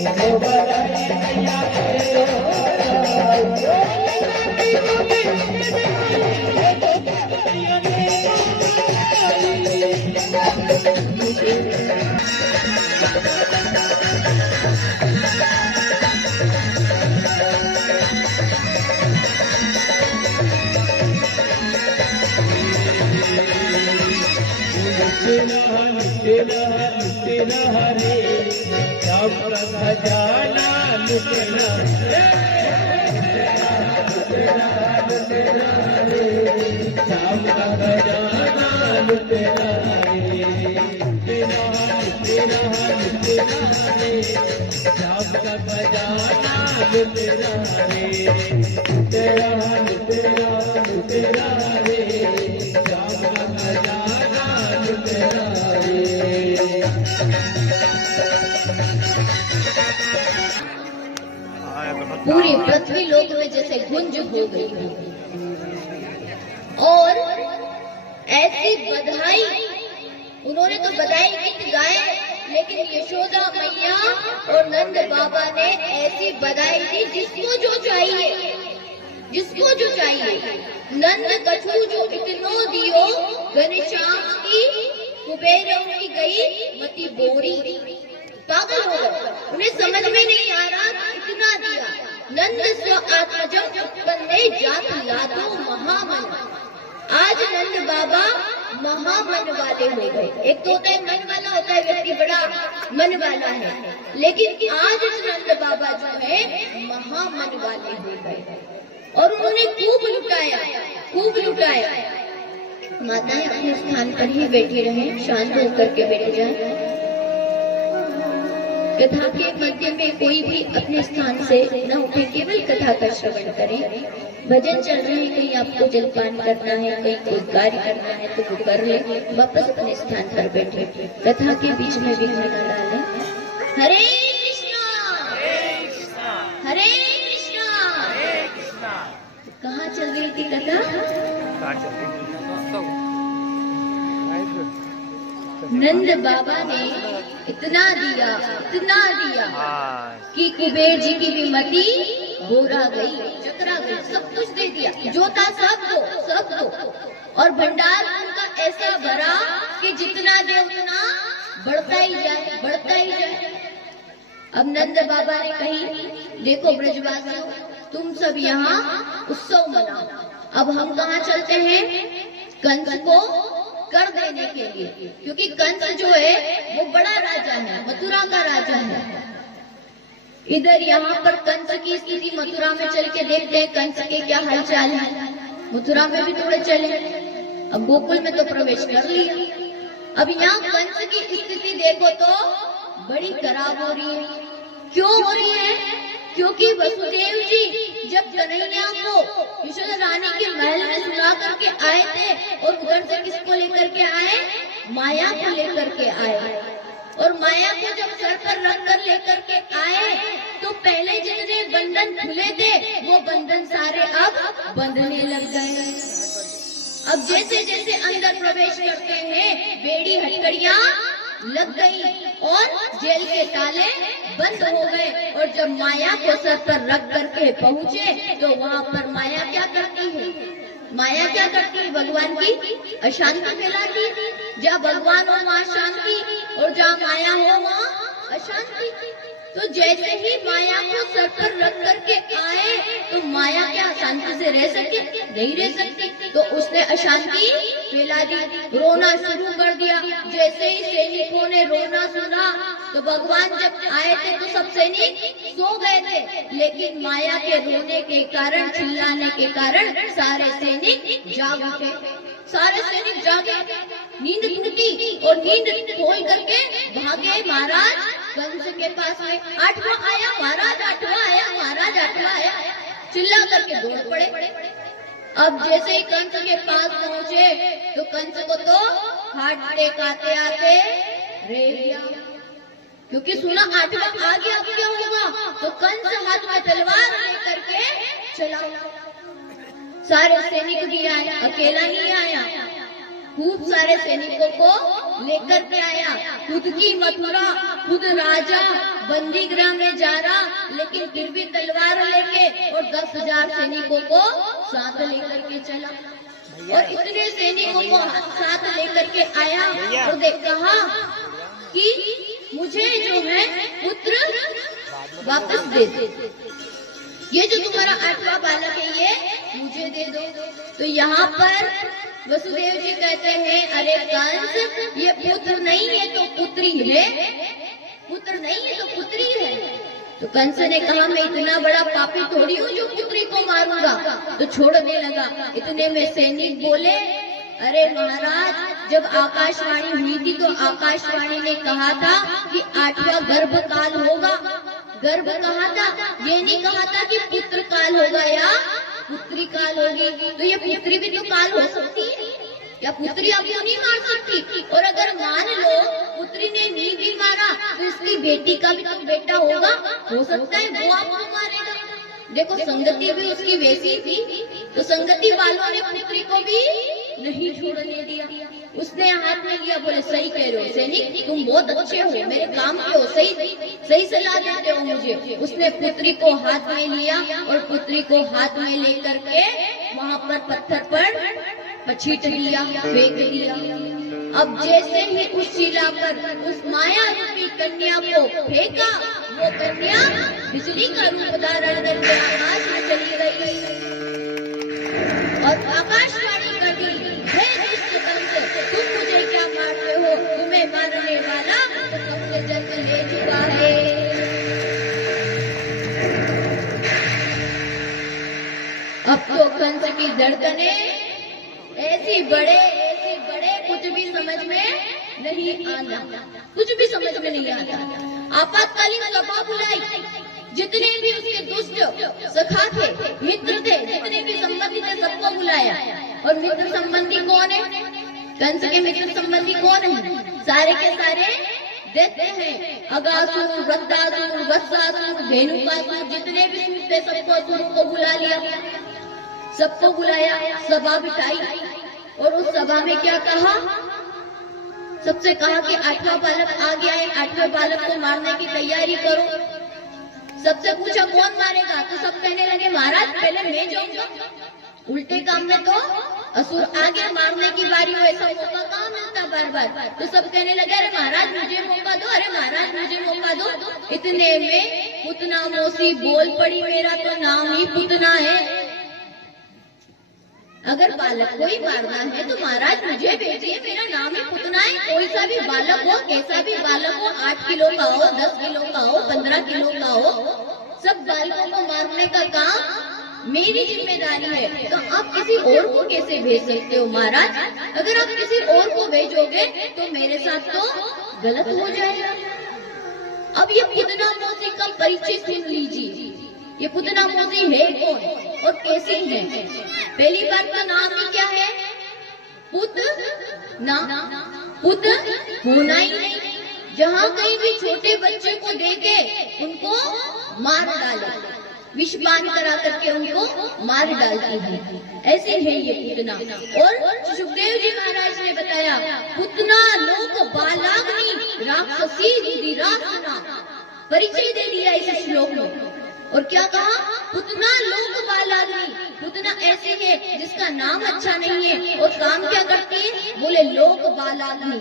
लो बधाई मैया के लो लुटेरा रे श्याम का खजाना लुटेरा रे श्याम का खजाना लुटेरा रे लुटेरा रे श्याम का खजाना लुटेरा रे लुटेरा रे श्याम का खजाना लुटेरा रे। पूरी पृथ्वी लोक में जैसे गुंज हो गई और ऐसी बधाई, उन्होंने तो बधाई गीत गाए, लेकिन यशोदा मैया और नंद बाबा ने ऐसी बधाई दी जिसको जो चाहिए, जिसको जो चाहिए। नंद कछु जो इतनो दियो घनश्याम की कुबेरों की गई मती बोरी। पागल हो गए, उन्हें समझ में नहीं आ रहा इतना दिया। नंद स्व आत्मजम उत्पन्ने जात लादो महामन। आज नंद बाबा महामन वाले हो गए। एक तो होता है मन वाला, होता है व्यक्ति बड़ा मन वाला है, लेकिन आज नंद बाबा जो है महामन वाले हो गए और उन्होंने खूब लुटाया, खूब लुटाया। माताएं अपने स्थान पर ही बैठी रहें, शांत होकर के बैठ जाएं। कथा के मध्य में कोई भी अपने स्थान से न उठे, केवल कथा का श्रवण करें। भजन चल रहे हैं, कहीं आपको जलपान करना है, कहीं कोई कार्य करना है तो वो कर ले, वापस अपने स्थान पर बैठे। कथा के बीच में विघ्न न डालें। हरे कृष्णा हरे कृष्णा। कहाँ चल रही थी कथा? नंद बाबा ने इतना दिया कि कुबेर जी की विमति बोरा गई, चकरा गई, सब कुछ दे दिया, जो था सब दो। और भंडार उनका ऐसा भरा कि जितना दे उतना बढ़ता ही जाए। अब नंद बाबा ने कही, देखो ब्रजवासियों, तुम सब यहाँ उत्सव मनाओ, अब हम कहाँ चलते हैं? कंस को कर देने के लिए, क्योंकि कंस जो है वो बड़ा राजा है, मथुरा का राजा है। इधर यहाँ पर कंस की स्थिति, मथुरा में चल के देखते हैं कंस के क्या हालचाल है। मथुरा में भी थोड़े चले, अब गोकुल में तो प्रवेश कर लिया। अब यहाँ कंस की स्थिति देखो तो बड़ी खराब हो रही है। क्यों हो रही है? क्योंकि वसुदेव जी जब कन्हैया को यशोदा रानी के महल में सुला करके आए थे, और उधर से किसको लेकर के आए? माया को लेकर के आए। और माया को जब सर पर रख कर लेकर के आए तो पहले जितने बंधन खुले थे वो बंधन सारे अब बंधने लग गए। अब जैसे जैसे अंदर प्रवेश करते हैं बेड़ी हथकड़ियां लग गई और जेल के ताले बंद हो गए। और जब माया को सर पर रख करके पहुँचे तो वहाँ पर माया क्या करती है? माया क्या करती है? भगवान की अशांति फैलाती है। जहाँ भगवान हो वहाँ शांति, और जहाँ माया हो वहाँ अशांति। तो जैसे ही माया को सर पर रख करके आए तो माया क्या शांति से रह सकती? नहीं रह सकती। तो उसने अशांति फैला दी, रोना शुरू कर दिया। जैसे ही सैनिकों ने रोना सुना तो भगवान जब आए थे तो सब सैनिक सो गए थे, लेकिन माया के रोने के कारण, चिल्लाने के कारण सारे सैनिक जाग उठे। सारे सैनिक जागे, नींद टूटी और नींद खोल करके भागे महाराज कंस के पास में। आठवां आया महाराज, आठवां आया महाराज, आठवां आया, चिल्ला करके दौड़ पड़े। अब जैसे ही कंस के पास पहुंचे तो कंस को तो हाथ टेकाते आते रह गया, क्योंकि सुना आठवां आ गया, अब क्या होगा? तो कंस हाथ में तलवार लेकर के चला। सारे सैनिक भी आए, अकेला नहीं आया। खूब सारे सैनिकों को लेकर के आया, खुद की मथुरा, खुद राजा बंदी गृह में जा रहा, लेकिन फिर भी तलवार लेके और 10,000 सैनिकों को साथ लेकर के चला। और इतने सैनिकों को साथ लेकर के आया और कहा कि मुझे जो है पुत्र वापस दे दो, ये जो तुम्हारा 8वां बालक है ये मुझे दे दो। तो यहाँ पर वसुदेव जी कहते हैं, अरे कंस, ये पुत्र नहीं है तो पुत्री है, पुत्र नहीं है तो पुत्री है। तो कंस ने कहा, मैं इतना बड़ा पापी थोड़ी हूँ जो पुत्री को मारूंगा, तो छोड़ने लगा। इतने में सैनिक बोले, अरे महाराज, जब आकाशवाणी हुई थी तो आकाशवाणी ने कहा था कि 8वां गर्भ काल होगा। गर्भ कहा था, ये नहीं कहा था कि पुत्र काल होगा या पुत्री काल होगी। तो ये पुत्री भी तो काल हो सकती है, या पुत्री आपको नहीं मार सकती। और अगर मान लो पुत्री ने नहीं भी मारा तो इसकी बेटी का भी तो बेटा होगा, हो सकता है वो आपको मारेगा। देखो संगति भी उसकी वैसी थी, तो संगति वालों ने पुत्री को भी नहीं छोड़ने दिया। उसने हाथ में लिया, बोले सही कह रहे हो सैनिक, तुम बहुत अच्छे हो, मेरे काम के हो, सही सलाह देते हो मुझे। उसने पुत्री को हाथ में लिया और पुत्री को हाथ में लेकर के वहाँ पर पत्थर पर पछीट दिया, फेंक दिया। अब जैसे ही उस शिला पर उस माया रूपी कन्या को फेंका, वो कन्या बिजली का रूप धारण करके आकाश में चली गई। और आकाशवाणी करी, हे दुष्ट कंस, तुम मुझे क्या मारते हो? तुम्हें मारने वाला तो कब से जन्म ले चुका है। अब तो कंस की धड़कने ऐसी बड़े कुछ भी समझ में नहीं आता, कुछ भी समझ में नहीं आता। आपातकालीन सभा बुलाई, जितने भी उसके दुष्ट सखा थे, मित्र थे, जितने भी संबंधी थे, सबको बुलाया। और मित्र संबंधी कौन है? कंस के मित्र संबंधी कौन है? सारे के सारे देते हैं, अगासुर, वृद्धासुर, वत्सासुर, धेनुकासुर, जितने भी सूर थे सबको बुला लिया, सबको बुलाया, सभा बिठाई। और उस सभा में क्या कहा? सबसे कहा कि 8वां बालक आ गया है, 8वें बालक को मारने की तैयारी करो। सबसे पूछा कौन मारेगा? तो सब कहने लगे महाराज पहले मैं जाऊंगा। उल्टे काम में तो असुर आगे मारने की बारी हो, ऐसा मौका कहाँ मिलता बार बार। तो सब कहने लगे अरे महाराज मुझे मौका दो, अरे महाराज मुझे मौका दो। इतने में पुतना मौसी बोल पड़ी, मेरा तो नाम ही पुतना है, अगर बालक को ही मारना है तो महाराज मुझे भेजिए, मेरा नाम ही पुतना है। कोई सा भी बालक हो, कैसा भी बालक हो, 8 किलो का हो, 10 किलो का हो, 15 किलो का हो, सब बालकों को मारने का काम मेरी जिम्मेदारी है। तो आप किसी और को कैसे भेज सकते हो महाराज? अगर आप किसी और को भेजोगे तो मेरे साथ तो गलत हो जाएगा। अब ये पुतना मौसी का परिचय सुन लीजिए। ये पुतना मौसी है कौन और कैसी है? पहली बात का नाम ही क्या है? पुतना। पुत्र होना ही नहीं, जहाँ कहीं भी छोटे बच्चे को देखे उनको मार डाले, विषपान करा करके उनको मार डालती है, ऐसे है ये पुतना। और सुखदेव जी महाराज ने बताया, पुतना लोक बालाग्नि राक्षसी रुधिरासना, परिचय दे दिया इस श्लोक में। और क्या कहा? पुतना लोक बालाग्नि, पुतना ऐसे है जिसका नाम अच्छा नहीं है और काम क्या करती है? बोले लोक बालाग्नि,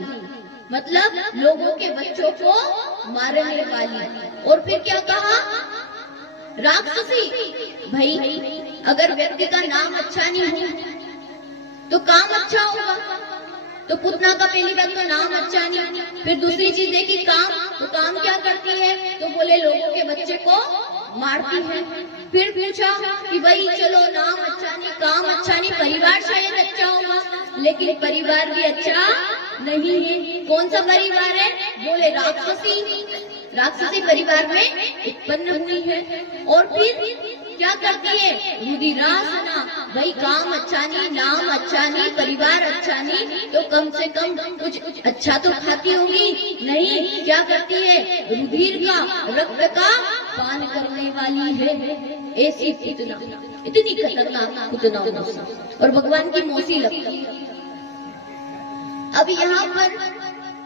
मतलब लोगों के बच्चों को मारने वाली। और फिर क्या कहा? राक्षसी। भाई अगर व्यक्ति का नाम अच्छा नहीं हो तो काम अच्छा होगा। तो पुतना का पहली बात तो नाम अच्छा नहीं, फिर दूसरी चीज देखी काम, तो काम क्या करती है? तो बोले लोगों के बच्चे को मारती है। फिर पूछा कि भाई चलो नाम अच्छा नहीं, काम अच्छा नहीं, परिवार शायद अच्छा होगा, लेकिन परिवार भी अच्छा नहीं है। कौन सा परिवार है? बोले राक्षसी, राक्षसी परिवार में उत्पन्न हुई है। और फिर क्या करती है? रुधिरासना, भाई काम अच्छा नहीं, नाम अच्छा नहीं, परिवार अच्छा नहीं, तो कम से कम कुछ अच्छा तो खाती होगी नहीं। क्या करती है? रुधिर का, रक्त का पान करने वाली है। ऐसी पुतना, इतनी खतरनाक पुतना। और भगवान की मौसी लगती है। अब यहाँ पर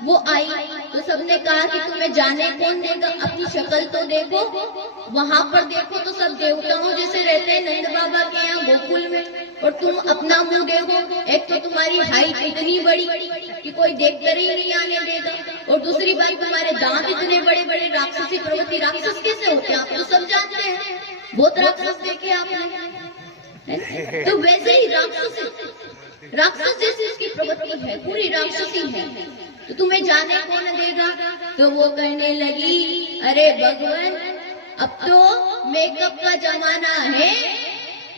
वो आई तो सबने कहा कि तुम्हें जाने कौन देगा, अपनी शक्ल तो देखो। वहां पर देखो तो सब देवताओं जैसे रहते हैं नंद बाबा के यहाँ गोकुल में, और तुम अपना मुंह देखो। एक तो तुम्हारी हाइट इतनी बड़ी कि कोई देखकर ही नहीं आने देगा, और दूसरी बात तुम्हारे दांत इतने बड़े बड़े। राक्षसी प्रवृत्ति, राक्षस कैसे होते हैं आप तो सब जानते हैं, बहुत राक्षस देखे आपने। तो वैसे ही राक्षस जैसी उसकी प्रवृत्ति है, पूरी राक्षसी है। तो तुम्हें जाने कौन देगा? तो वो कहने लगी, अरे भगवान, अब तो मेकअप का जमाना है,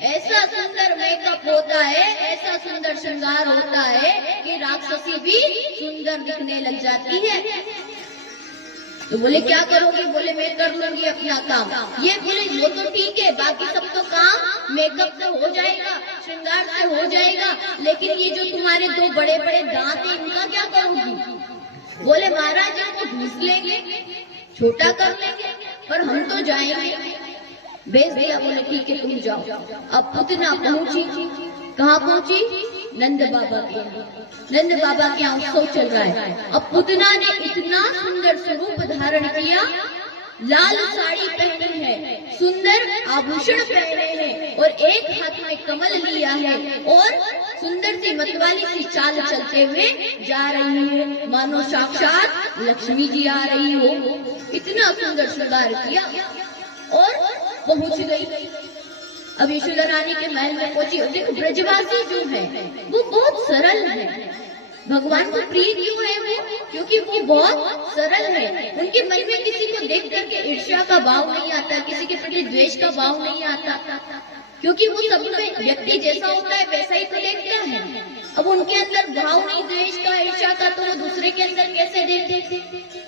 ऐसा सुंदर मेकअप होता है, ऐसा सुंदर श्रृंगार होता है कि राक्षसी भी सुंदर दिखने लग जाती है। तो बोले क्या करोगे? बोले मैं कर लूंगी अपना काम। ये बोले वो तो ठीक है, बाकी सब तो काम मेकअप से हो जाएगा, श्रृंगार से हो जाएगा, लेकिन ये जो तुम्हारे दो बड़े बड़े दांत है इनका क्या करोगी? बोले महाराज इनको ढूंढ लेंगे, छोटा कर लेंगे, पर हम तो जाएंगे। भेज दिया, बोले ठीक है तुम जाओ। अब पुतना पहुंची, कहाँ पहुंची? नंद बाबा के यहाँ। नंद बाबा के यहाँ उत्सव चल रहा है। अब पुतना ने इतना सुंदर स्वरूप धारण किया, लाल साड़ी पहनी है, सुंदर आभूषण पहने हैं, और एक हाथ में कमल लिया है, और सुंदर सी मतवाली सी चाल चलते हुए जा रही है, मानो साक्षात लक्ष्मी जी आ रही हो। इतना सुंदर श्रृंगार किया और पहुंच गई। अब यशोदा रानी के महल में पहुंची। देखो ब्रजवासी जो है वो बहुत सरल है, भगवान को प्रिय क्यों है वो? क्योंकि वो बहुत सरल है। उनके मन में किसी को देख करके ईर्ष्या का भाव नहीं आता, किसी के प्रति द्वेष का भाव नहीं आता, क्योंकि वो सब में व्यक्ति जैसा होता है वैसा ही तो देखता है। अब उनके अंदर भाव नहीं द्वेष का, ईर्ष्या का, तो वो दूसरे के अंदर कैसे देखते?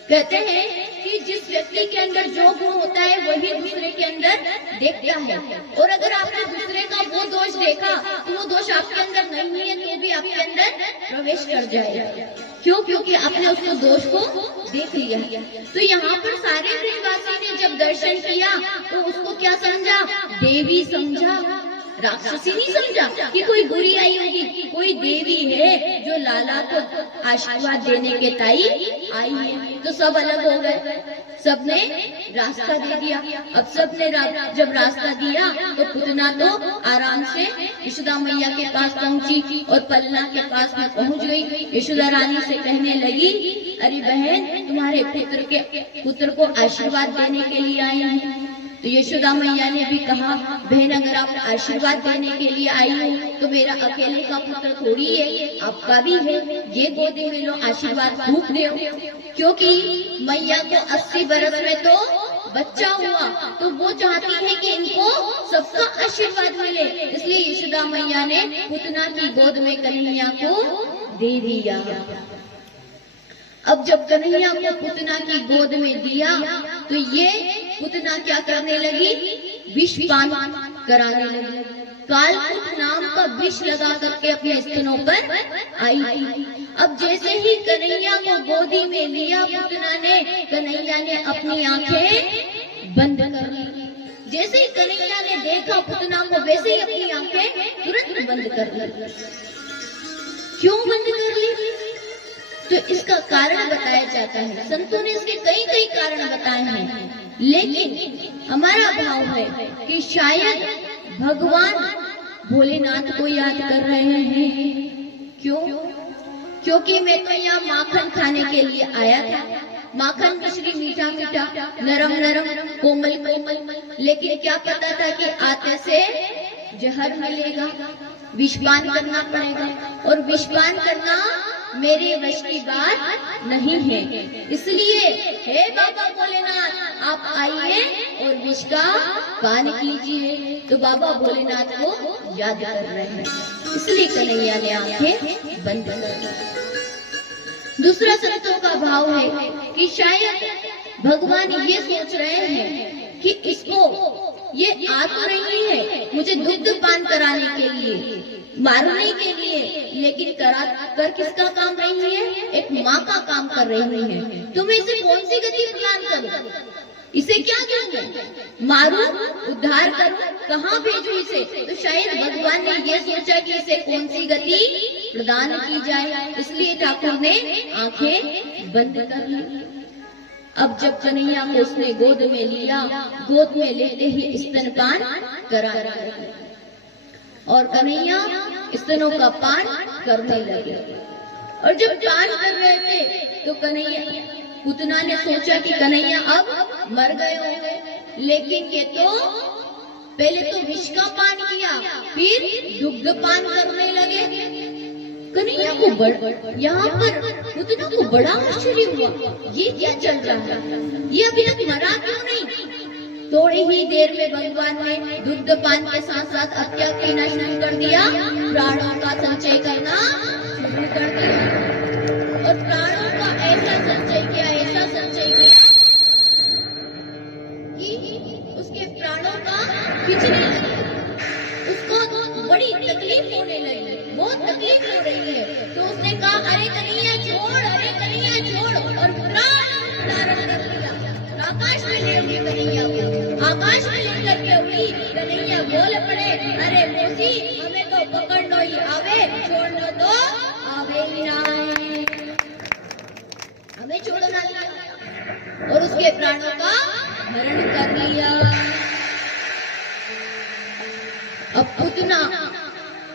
कहते हैं कि जिस व्यक्ति के अंदर जो गुण होता है वही दूसरे के अंदर देखता है, और अगर आपने दूसरे का वो दोष देखा तो वो दोष आपके अंदर नहीं है तो भी आपके अंदर प्रवेश कर जाएगा। क्यों? क्योंकि आपने उसको दोष को देख लिया। तो यहाँ पर सारे ब्रजवासी ने जब दर्शन किया तो उसको क्या समझा? देवी समझा, राक्षसी नहीं समझा कि कोई बुरी आई होगी। कोई देवी है जो लाला को आशीर्वाद देने के ताई आई है। तो सब अलग हो गए, सबने रास्ता दे दिया। अब सबने जब रास्ता दिया तो पुतना तो आराम से यशोदा मैया के पास पहुंची और पलना के पास में पहुंच गई। यशोदा रानी से कहने लगी, अरे बहन, तुम्हारे पुत्र को आशीर्वाद देने के लिए आई है। तो यशोदा मैया ने भी कहा, बहन अगर आप आशीर्वाद देने के लिए आई हो तो मेरा अकेले का पुत्र थोड़ी है, आपका भी है, ये गोदी में लो, आशीर्वाद खूब दो। क्योंकि मैया को 80 बरस में तो बच्चा हुआ, तो वो चाहती है कि इनको सबका आशीर्वाद मिले। इसलिए यशोदा मैया ने पुतना की गोद में कन्हैया को दे दिया। अब जब कन्हैया को पुतना की गोद में दिया तो ये पुतना क्या करने लगी? विष पान कराने लगी। कालकूट नाम का विष लगा करके अपने स्तनों पर आई थी। अब जैसे ही कन्हैया को गोदी में लिया पुतना ने, कन्हैया ने अपनी आंखें बंद कर ली। जैसे ही कन्हैया ने देखा पुतना को, वैसे ही अपनी आंखें तुरंत बंद कर ली। क्यों बंद कर ली? तो इसका कारण बताया जाता है। संतों ने इसके कई कई कारण बताए हैं, लेकिन हमारा भाव है कि शायद भगवान भोलेनाथ को याद कर रहे हैं। क्यों? क्योंकि मैं तो यहाँ माखन खाने के लिए आया था। माखन मिश्री मीठा मीठा, नरम नरम, कोमल कोमल, लेकिन क्या पता था कि आते से जहर मिलेगा, विषपान करना पड़ेगा, और विषपान करना मेरे वश की बात नहीं है। इसलिए हे बाबा भोलेनाथ, आप आइए और विष का पान कीजिए। तो बाबा भोलेनाथ को याद कर रहे हैं, इसलिए कन्हैया ने आंखें बंद कर दी। दूसरा संतों का भाव है कि शायद भगवान ये सोच रहे हैं कि इसको ये आ तो रही है मुझे दुग्ध पान कराने के लिए, मारने के लिए, लेकिन कर किसका काम रही है? एक माँ का काम कर रही है। तो मैं इसे कौन सी गति प्रदान करूं? इसे क्या दूं, मारूं, उद्धार करूं, कहाँ भेजूं इसे? तो शायद भगवान ने ये सोचा कि इसे कौन सी गति प्रदान की जाए, इसलिए ठाकुर ने आंखें बंद कर ली। अब जब कन्हैया को उसने गोद में लिया, गोद में लेते ही स्तनपान कराने लगे और कन्हैया स्तनों का पान करने लगे। और जब पान कर रहे थे तो कन्हैया, पूतना ने सोचा कि कन्हैया अब मर गए होंगे, लेकिन ये तो पहले तो विष का पान किया, फिर दुग्ध पान करने लगे। कन्हैया को यहाँ पर पूतना को बड़ा आश्चर्य हुआ, ये क्या चल रहा है, ये अभी तक मरा क्यों नहीं? थोड़ी ही देर में भगवान ने दुग्ध पान के साथ साथ अब क्या पीना शुरू कर दिया, प्राणों का संचय करना शुरू कर दिया। और प्राणों का ऐसा संचय किया, ऐसा संचय किया कि उसके प्राणों का खिंचने लगे, उसको बड़ी तकलीफ होने लगी, बहुत तकलीफ हो रही है। तो उसने कहा, अरे कन्हैया छोड़, अरे कन्हैया छोड़, और प्राण धारण कर लिया। आकाश में ले उड़ी कन्हैया को, आकाश में लेकर के उड़ी कन्हैया, बोल पड़े, अरे मोसी हमें तो पकड़ना ही आवे, छोड़ना तो आवे ही ना, हमें छोड़ना लिया और उसके प्राणों का हरण कर लिया। अब पूतना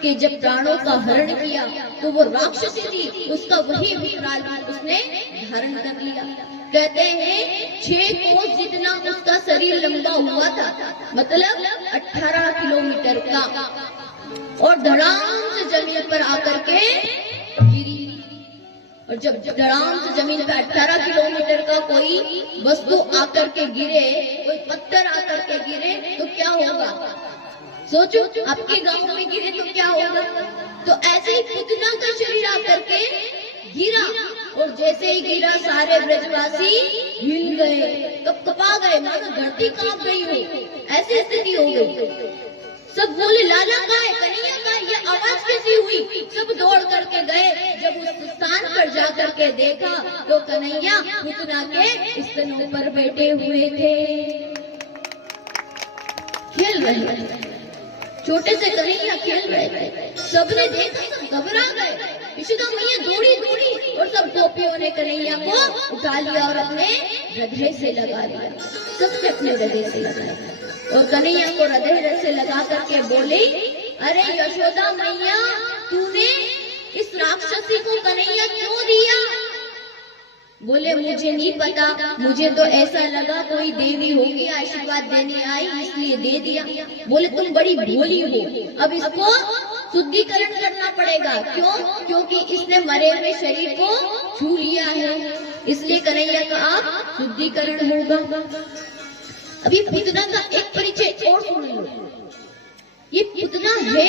के जब प्राणों का हरण किया तो वो राक्षसी थी, उसका वही विकराल रूप उसने धारण कर लिया। कहते हैं 6 कोस जितना उसका शरीर लंबा हुआ था, मतलब 18 किलोमीटर का, और धड़ाम से जमीन पर आकर के गिरी। और जब धड़ाम से जमीन पर 18 किलोमीटर का कोई वस्तु आकर के गिरे, कोई पत्थर आकर के गिरे तो क्या होगा? सोचो, आपके गांव में गिरे तो क्या होगा? तो ऐसे ही पूतना का शरीर आकर के गिरा, और जैसे ही गिरा सारे ब्रजवासी हिल गए, कपा गए, मानो धरती कांप गई हो, ऐसी स्थिति हो गई। सब बोले, लाला कहाँ है, कन्हैया कहाँ है, ये आवाज कैसी हुई? सब दौड़ करके गए। जब उस स्थान पर जाकर के देखा तो कन्हैया पूतना के स्तनों पर बैठे हुए थे, खेल रहे थे। छोटे से कन्हैया खेल रहे थे, सबने देखा, सब घबरा गए। यशोदा मैया दौड़ी दौड़ी और सब गोपियों ने कन्हैया को उठा लिया और अपने हृदय से लगा लिया, सबने अपने हृदय से लगाया। और कन्हैया को हृदय से लगा करके बोली, अरे यशोदा मैया, तूने इस राक्षसी को कन्हैया क्यों दिया? बोले, मुझे नहीं पता, मुझे तो ऐसा लगा कोई देवी होगी आशीर्वाद देने आई, इसलिए दे दिया। बोले, तुम बड़ी भोली हो, अब इसको शुद्धिकरण करना पड़ेगा। क्यों? क्योंकि इसने मरे हुए शरीर को छू लिया है, इसलिए कन्हैया का आप शुद्धिकरण होगा। अभी पूतना का एक परिचय और सुन लो, ये पूतना है,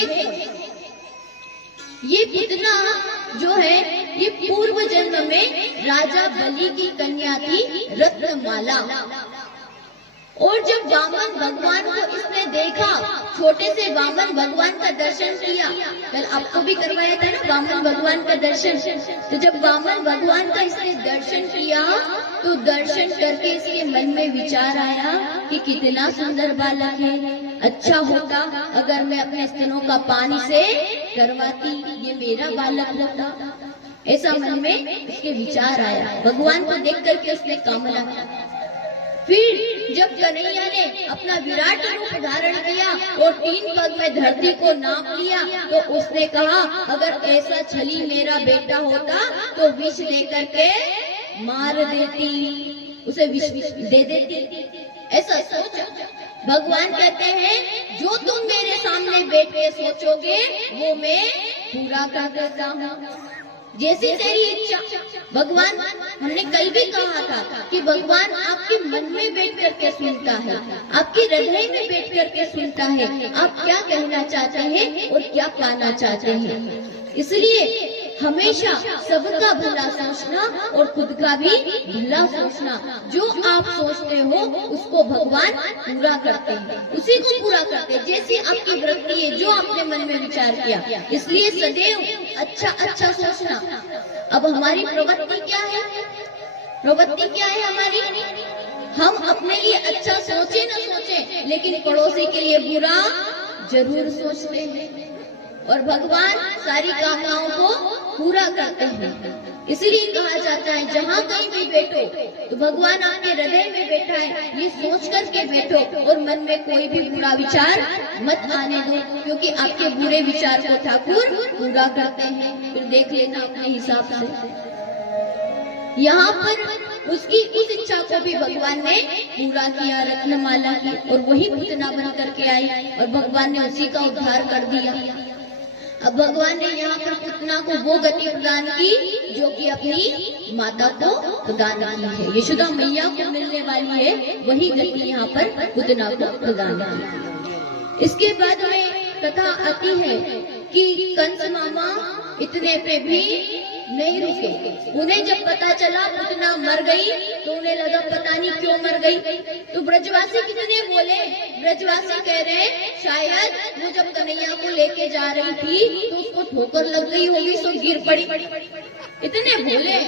ये पूतना जो है ये पूर्व जन्म में राजा बलि की कन्या थी, रत्नमाला। और जब वामन भगवान को इसने देखा, छोटे से वामन भगवान का दर्शन किया, कल आपको भी करवाया था ना वामन भगवान का दर्शन। तो जब वामन भगवान का इसने दर्शन किया तो दर्शन करके इसके मन में विचार आया कि कितना सुंदर बालक है, अच्छा होता अगर मैं अपने स्तनों का पानी से करवाती, ये मेरा बालक होता। ऐसा मन में उसके विचार आया, भगवान को देख करके उसने कामना की। फिर जब कन्हैया ने अपना विराट रूप धारण किया और 3 पग में धरती को नाप लिया तो उसने कहा, अगर ऐसा छली मेरा बेटा होता तो विष लेकर के मार देती, उसे विष दे देती। ऐसा सोचा। भगवान कहते हैं, जो तुम मेरे सामने बैठ के सोचोगे वो मैं पूरा कर देता हूँ, जैसी तेरी इच्छा। भगवान, हमने कल भी कहा था कि भगवान आपके मन में बैठ करके सुनता है, आपके हृदय में बैठ करके सुनता है, आप क्या कहना चाहते हैं और क्या पाना चाहते हैं। इसलिए हमेशा सबका भला सोचना और खुद का भी भला सोचना। जो आप सोचते हो उसको भगवान पूरा करते हैं, उसी को पूरा करते हैं। जैसी आपकी वृत्ति है, जो आपने मन में विचार किया, इसलिए सदैव अच्छा अच्छा सोचना। अब हमारी प्रवृत्ति क्या है? प्रवृत्ति क्या है हमारी? हम अपने लिए अच्छा सोचे न सोचे, लेकिन पड़ोसी के लिए बुरा जरूर सोचते हैं। और भगवान सारी कामनाओं को पूरा करते हैं। इसलिए कहा जाता है जहाँ कहीं भी बैठो तो भगवान आपके हृदय में बैठा है, ये सोच करके बैठो और मन में कोई भी बुरा विचार मत आने दो, क्योंकि आपके बुरे विचार को ठाकुर पूरा करते हैं। फिर देख लेना अपने हिसाब से। यहाँ पर उसकी उस इच्छा को भी भगवान ने पूरा किया, रत्नमाला की, और वही पुतना बन करके आई और भगवान ने उसी का उद्धार कर दिया। अब भगवान ने यहाँ पर पुतना को वो गति प्रदान की जो कि अपनी माता को प्रदान की है, यशोदा मैया को मिलने वाली है, वही गति यहाँ पर पुतना को प्रदान की। इसके बाद में कथा आती है कि कंस मामा इतने पे भी नहीं रुके। उन्हें जब पता चला पुतना मर गई तो उन्हें लगा पता नहीं क्यों मर गई। तो ब्रजवासी कितने बोले, ब्रजवासी कह रहे शायद वो जब कन्हैया को लेके जा रही थी तो उसको ठोकर लग गई होगी, सो गिर पड़ी। इतने बोले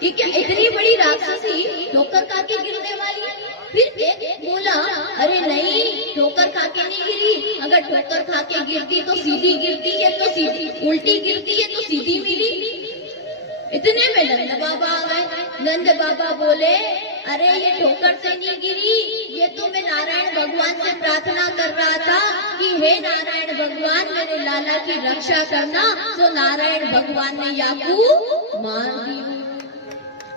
कि क्या इतनी बड़ी राक्षसी ठोकर खा के गिरने वाली। फिर एक बोला अरे नहीं, ठोकर खा के नहीं गिरी, अगर ठोकर खा के गिरती तो सीधी गिरती है, तो सीधी, उल्टी गिरती है तो सीधी मिली। इतने में नंद बाबा आ गए। नंद बाबा बोले अरे ये ठोकर से नहीं गिरी, ये तो मैं नारायण भगवान से प्रार्थना कर रहा था कि हे नारायण भगवान मेरे लाला की रक्षा करना, तो नारायण भगवान ने याकू मार दी।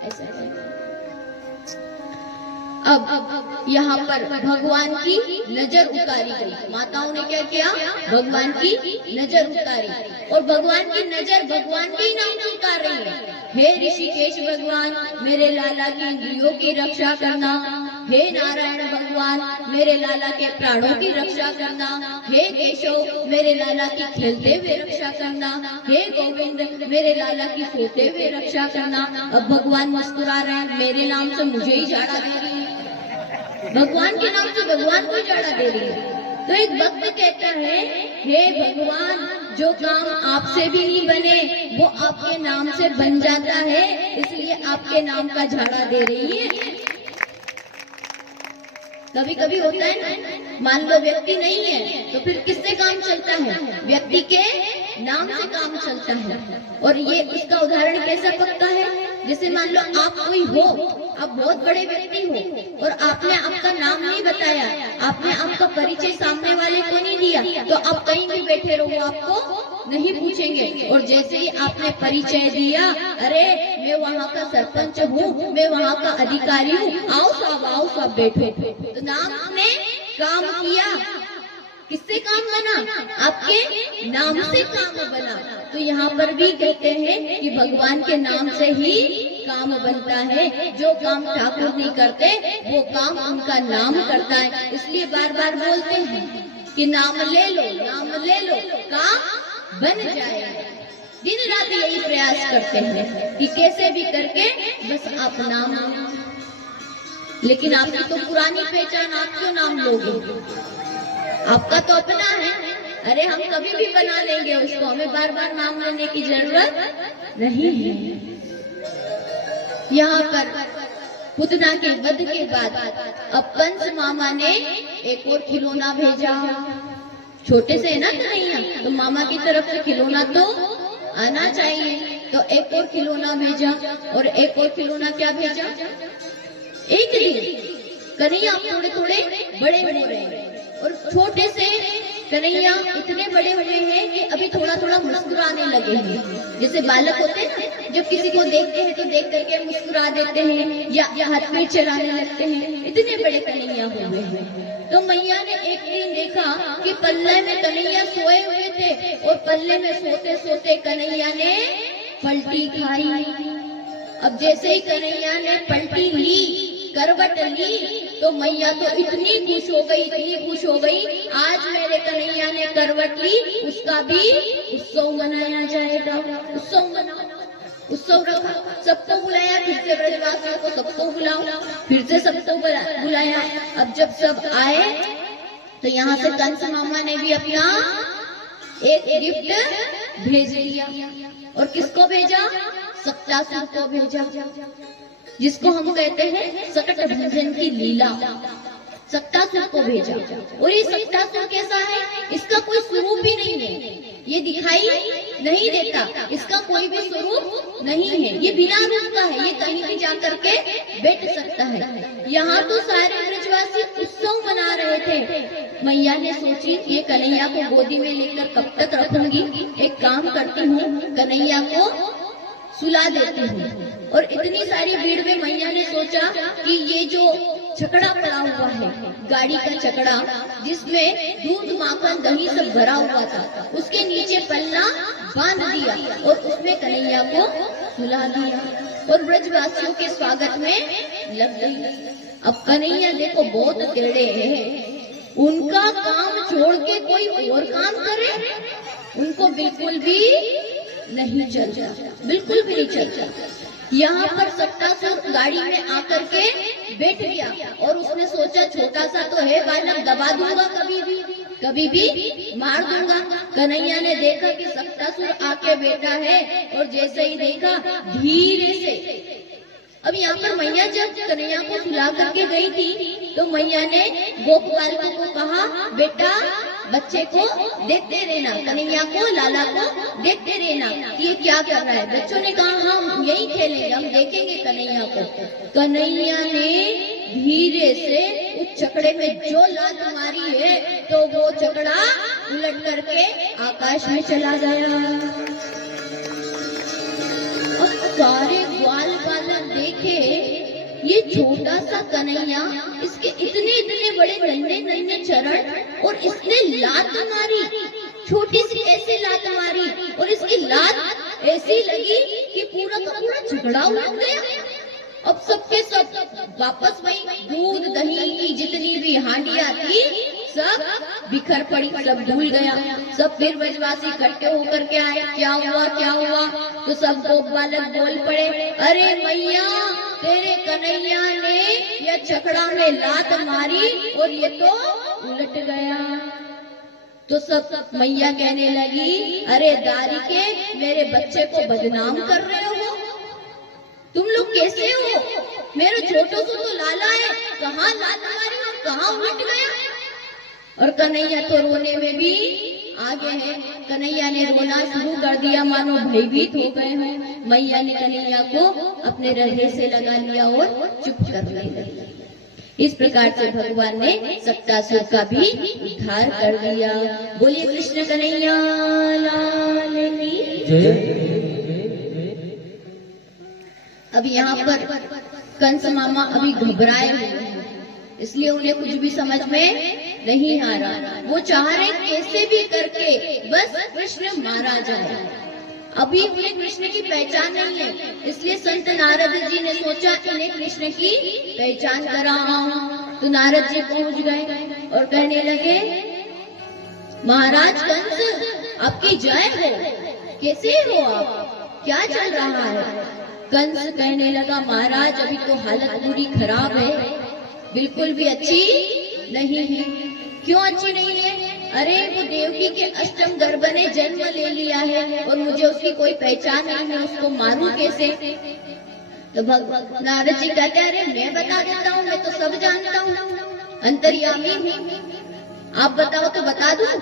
ऐसा अब यहाँ पर भगवान की नजर उतारी गई। माताओं ने क्या किया, भगवान की नजर उतारी, और भगवान की नजर भगवान के ही नाम से उतार रही है। हे ऋषिकेश भगवान मेरे लाला की इंद्रियों की रक्षा करना, हे नारायण भगवान मेरे लाला के प्राणों की रक्षा करना, हे केशव मेरे लाला की खेलते हुए रक्षा करना, हे गोविंद मेरे लाला की सोते हुए रक्षा करना। अब भगवान मुस्कुरा रहे हैं, मेरे नाम से मुझे ही झाड़ा दे रही है, भगवान के नाम से भगवान को झाड़ा दे रही है। तो एक भक्त कहता है हे भगवान जो काम आपसे भी नहीं बने वो आपके नाम से बन जाता है, इसलिए आपके नाम का झाड़ा दे रही है। कभी कभी होता है ना, मान लो व्यक्ति नहीं है तो फिर किससे काम चलता है, व्यक्ति के नाम से काम चलता है। और ये उसका उदाहरण कैसा पक्का है, जैसे मान लो आप कोई हो, आप बहुत बड़े व्यक्ति हो और आपने आपका नाम नहीं बताया, आपने आपका परिचय सामने वाले को नहीं दिया, तो आप कहीं भी बैठे रहो आपको नहीं पूछेंगे। और जैसे ही आपने परिचय दिया, अरे मैं वहाँ का सरपंच हूँ, मैं वहाँ का अधिकारी हूँ, आओ साहब बैठो, तो नाम ने काम किया। किससे काम बना, आपके नाम से काम बना। तो यहाँ पर भी कहते हैं कि भगवान के नाम से ही काम बनता है, जो काम ठाकुर नहीं करते वो काम उनका नाम करता है। इसलिए बार बार बोलते हैं कि नाम ले लो, नाम ले लो, काम बन जाएगा। दिन रात यही प्रयास करते हैं कि कैसे भी करके बस आप नाम, लेकिन आपकी तो पुरानी पहचान, आप क्यों नाम लोगे, आपका तो अपना है। अरे हम कभी भी बना लेंगे उसको, हमें बार बार नाम लेने की जरूरत नहीं है। यहाँ पर पुतना के वध के बाद अब कंस मामा ने एक और खिलौना भेजा। छोटे से है ना कन्हैया, तो मामा की तरफ से खिलौना तो आना चाहिए, तो एक और खिलौना भेजा। और एक और खिलौना क्या भेजा, एक दिन कन्हैया थोड़े थोड़े बड़े हो रहे हैं और छोटे से कन्हैया इतने बड़े हुए हैं कि अभी थोड़ा थोड़ा मुस्कुराने लगे हैं। जैसे बालक होते हैं जब किसी को देखते हैं तो देख करके मुस्कुरा देते हैं या हाथ में चलाने लगते हैं, इतने बड़े कन्हैया हुए हैं। तो मैया ने एक दिन देखा कि पल्ले में कन्हैया सोए हुए थे और पल्ले में सोते सोते कन्हैया ने पलटी खाई। अब जैसे ही कन्हैया ने पलटी ली, करवट ली, तो मैया तो इतनी खुश हो गई, इतनी खुश हो गई, आज मेरे कन्हैया ने करवट ली, उसका भी उत्सव मनाया जाएगा। उत्सव मनाओ, उत्सव रखा, सबको बुलाया, फिर से ब्रजवासियों को सबको बुलाओ, फिर से सबको बुलाया। अब जब सब आए तो यहाँ से कंस मामा ने भी अपना एक गिफ्ट भेज दिया। और किसको भेजा, सत्यासुर को भेजा। जिसको हम कहते हैं सकट भंजन की लीला, सक्टासुर को भेजा। और ये सक्टासुर कैसा है, इसका कोई स्वरूप भी नहीं है, ये दिखाई नहीं देता, इसका कोई भी स्वरूप नहीं है, ये बिना रूप का है, ये कहीं भी जाकर के बैठ सकता है। यहाँ तो सारे ब्रजवासी उत्सव मना रहे थे। मैया ने सोची ये कन्हैया को गोदी में लेकर कब तक रखूंगी, एक काम करती हूँ, कन्हैया को सुला देती हूँ। और इतनी सारी भीड़ में मैया ने सोचा कि ये जो छकड़ा पड़ा हुआ है, गाड़ी का छकड़ा जिसमें दूध माखन दही सब भरा हुआ था, उसके नीचे पल्ला बांध दिया और उसमें कन्हैया को सुला दिया और ब्रजवासियों के स्वागत में लग गई। अब कन्हैया देखो बहुत टेढ़े हैं, उनका काम छोड़ के कोई और काम करे उनको बिल्कुल भी नहीं चलता, बिल्कुल भी नहीं चलता। यहाँ पर सक्टासुर गाड़ी में आकर के बैठ गया और उसने सोचा छोटा सा तो है बालक, दबा दूंगा कभी भी मार दूंगा। कन्हैया ने देखा कि सक्टासुर आके बैठा है और जैसे ही देखा धीरे से, अब यहाँ पर मैया जब कन्हैया को सुला करके गई थी तो मैया ने गोपबालकों को कहा, बेटा बच्चे को देखते रहना, कन्हैया को, लाला को देखते रहना कि ये क्या कर रहा है। बच्चों ने कहा हम यही खेलेंगे, हम देखेंगे कन्हैया को। कन्हैया ने धीरे से उस छकड़े में जो लात मारी है तो वो छकड़ा उलट करके आकाश में चला गया। अब सारे ग्वाल बालक देखे ये छोटा सा कन्हैया, इसके इतने इतने बड़े नन्हे नन्हे चरण और इसने लात मारी, छोटी सी ऐसी लात मारी और इसकी लात ऐसी लगी कि पूरा का पूरा झगड़ा उलट गया। अब सबके सब वापस वही दूध दही की जितनी भी हांडियां थी सब बिखर पड़ी, सब भूल गया। सब फिर ब्रजवासी इकट्ठे होकर के आए, क्या हुआ? तो सब गोप बालक बोल पड़े, अरे मैया तेरे कन्हैया ने यह छकड़ा में लात मारी और ये तो उलट गया। तो सब मैया कहने लगी, अरे दारी के मेरे बच्चे को बदनाम कर रहे हो, तुम लोग कैसे हो? मेरा छोटो सो तो लाला है, कहाँ लात मारी और कहाँ उलट गया? और कन्हैया तो रोने में भी आगे है। कन्हैया ने रोना शुरू कर दिया, मानो भयभीत हो गए हो। मैया ने कन्हैया को अपने हृदय से लगा लिया और चुप कर ली। इस प्रकार से भगवान ने सक्टासुर का भी उद्धार कर दिया। बोलिए कृष्ण कन्हैया लाल की जय। अब यहाँ पर कंस मामा अभी घबराए हुए हैं, इसलिए उन्हें कुछ भी समझ में नहीं आ रहा। वो चाह रहे कैसे भी करके बस कृष्ण मारा जाए। अभी उन्हें कृष्ण की पहचान नहीं है, इसलिए संत नारद जी ने सोचा इन्हें कृष्ण की पहचान कराऊं। तो नारद जी पहुंच गए और कहने लगे, महाराज कंस आपकी जय हो, कैसे हो आप, क्या चल रहा है? कंस कहने लगा, महाराज अभी तो हालत पूरी खराब है, बिल्कुल भी अच्छी नहीं है। क्यों अच्छी नहीं है? अरे वो देवकी के अष्टम गर्भ ने जन्म ले लिया है और मुझे उसकी कोई पहचान नहीं है, उसको मारूं कैसे? तो नारद जी कहते, अरे मैं बता देता हूँ, मैं तो सब जानता हूँ, अंतर्यामी हूँ, आप बताओ तो बता दूं?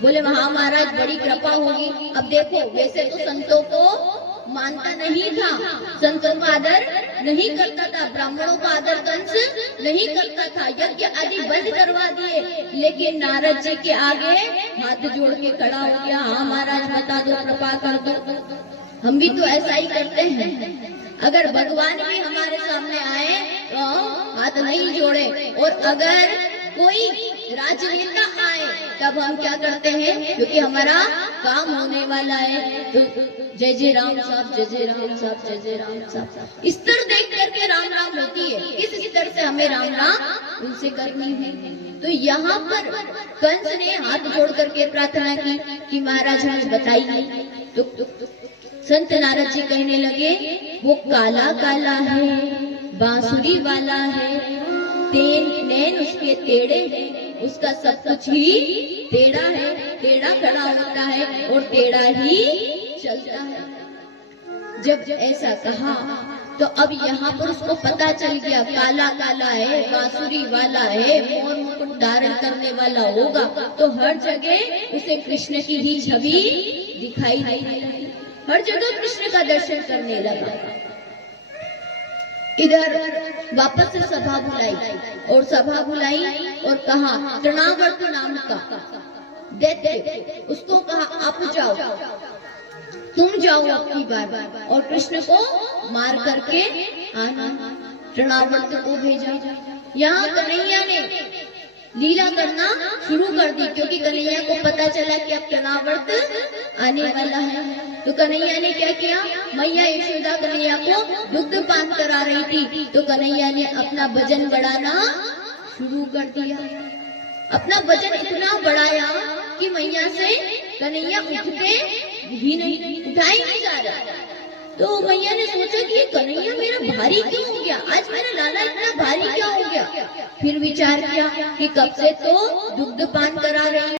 बोले हाँ महाराज बड़ी कृपा होगी। अब देखो वैसे तो संतों को मानता नहीं था, संतों का आदर नहीं करता था, ब्राह्मणों का आदर कंस नहीं करता था, यज्ञ आदि बंद करवा दिए। लेकिन नारद जी के आगे हाथ जोड़ के खड़ा हो गया, हाँ महाराज बता दो, कृपा कर दो। हम भी तो ऐसा ही करते हैं, अगर भगवान भी हमारे सामने आए तो हाथ नहीं जोड़े, और अगर कोई राजनेता आए तब हम क्या करते हैं, क्योंकि हमारा काम होने वाला है तो जय जय राम साहब, जय जय राम साहब, जय जय राम साहब, स्तर देख करके राम राम होती है, किस स्तर से हमें राम राम उनसे करनी है। तो यहाँ पर कंस ने हाथ जोड़ करके प्रार्थना की कि महाराज हमें बताइए। तो संत नारद जी कहने लगे, वो काला काला है, बांसुरी वाला है, नैन उसके टेढ़े हैं, उसका सब कुछ ही टेढ़ा है, टेढ़ा खड़ा होता है और टेढ़ा ही चलता है। जब ऐसा कहा तो अब यहाँ पर उसको पता चल गया काला काला है, बांसुरी वाला है, मोर मुकुट धारण करने वाला होगा, तो हर जगह उसे कृष्ण की ही छवि दिखाई देने लगी, हर जगह कृष्ण का दर्शन करने लगा। इधर वापस से सभा बुलाई और सभा बुलाई और कहा तृणावर्त नाम का दैत्य, उसको कहा आप जाओ, तुम जाओ अपनी बार और कृष्ण को मार करके आना। तृणावर्त को भेजा। यहाँ कन्हैया ने लीला करना शुरू कर दी, क्योंकि कन्हैया को पता चला कि अब तृणावर्त आने वाला है। तो कन्हैया ने क्या किया, मैया यशोदा कन्हैया को दुग्ध पान करा रही थी, तो कन्हैया ने अपना वजन बढ़ाना शुरू कर दिया। अपना वजन इतना बढ़ाया कि मैया से कन्हैया उठते ही नहीं, उठाई नहीं जा रहा। तो मैया ने सोचा कि ये कन्हैया मेरा भारी क्यों हो गया, आज मेरा लाला इतना भारी क्या हो गया। फिर विचार किया कि कब से तो दुग्ध पान करा रही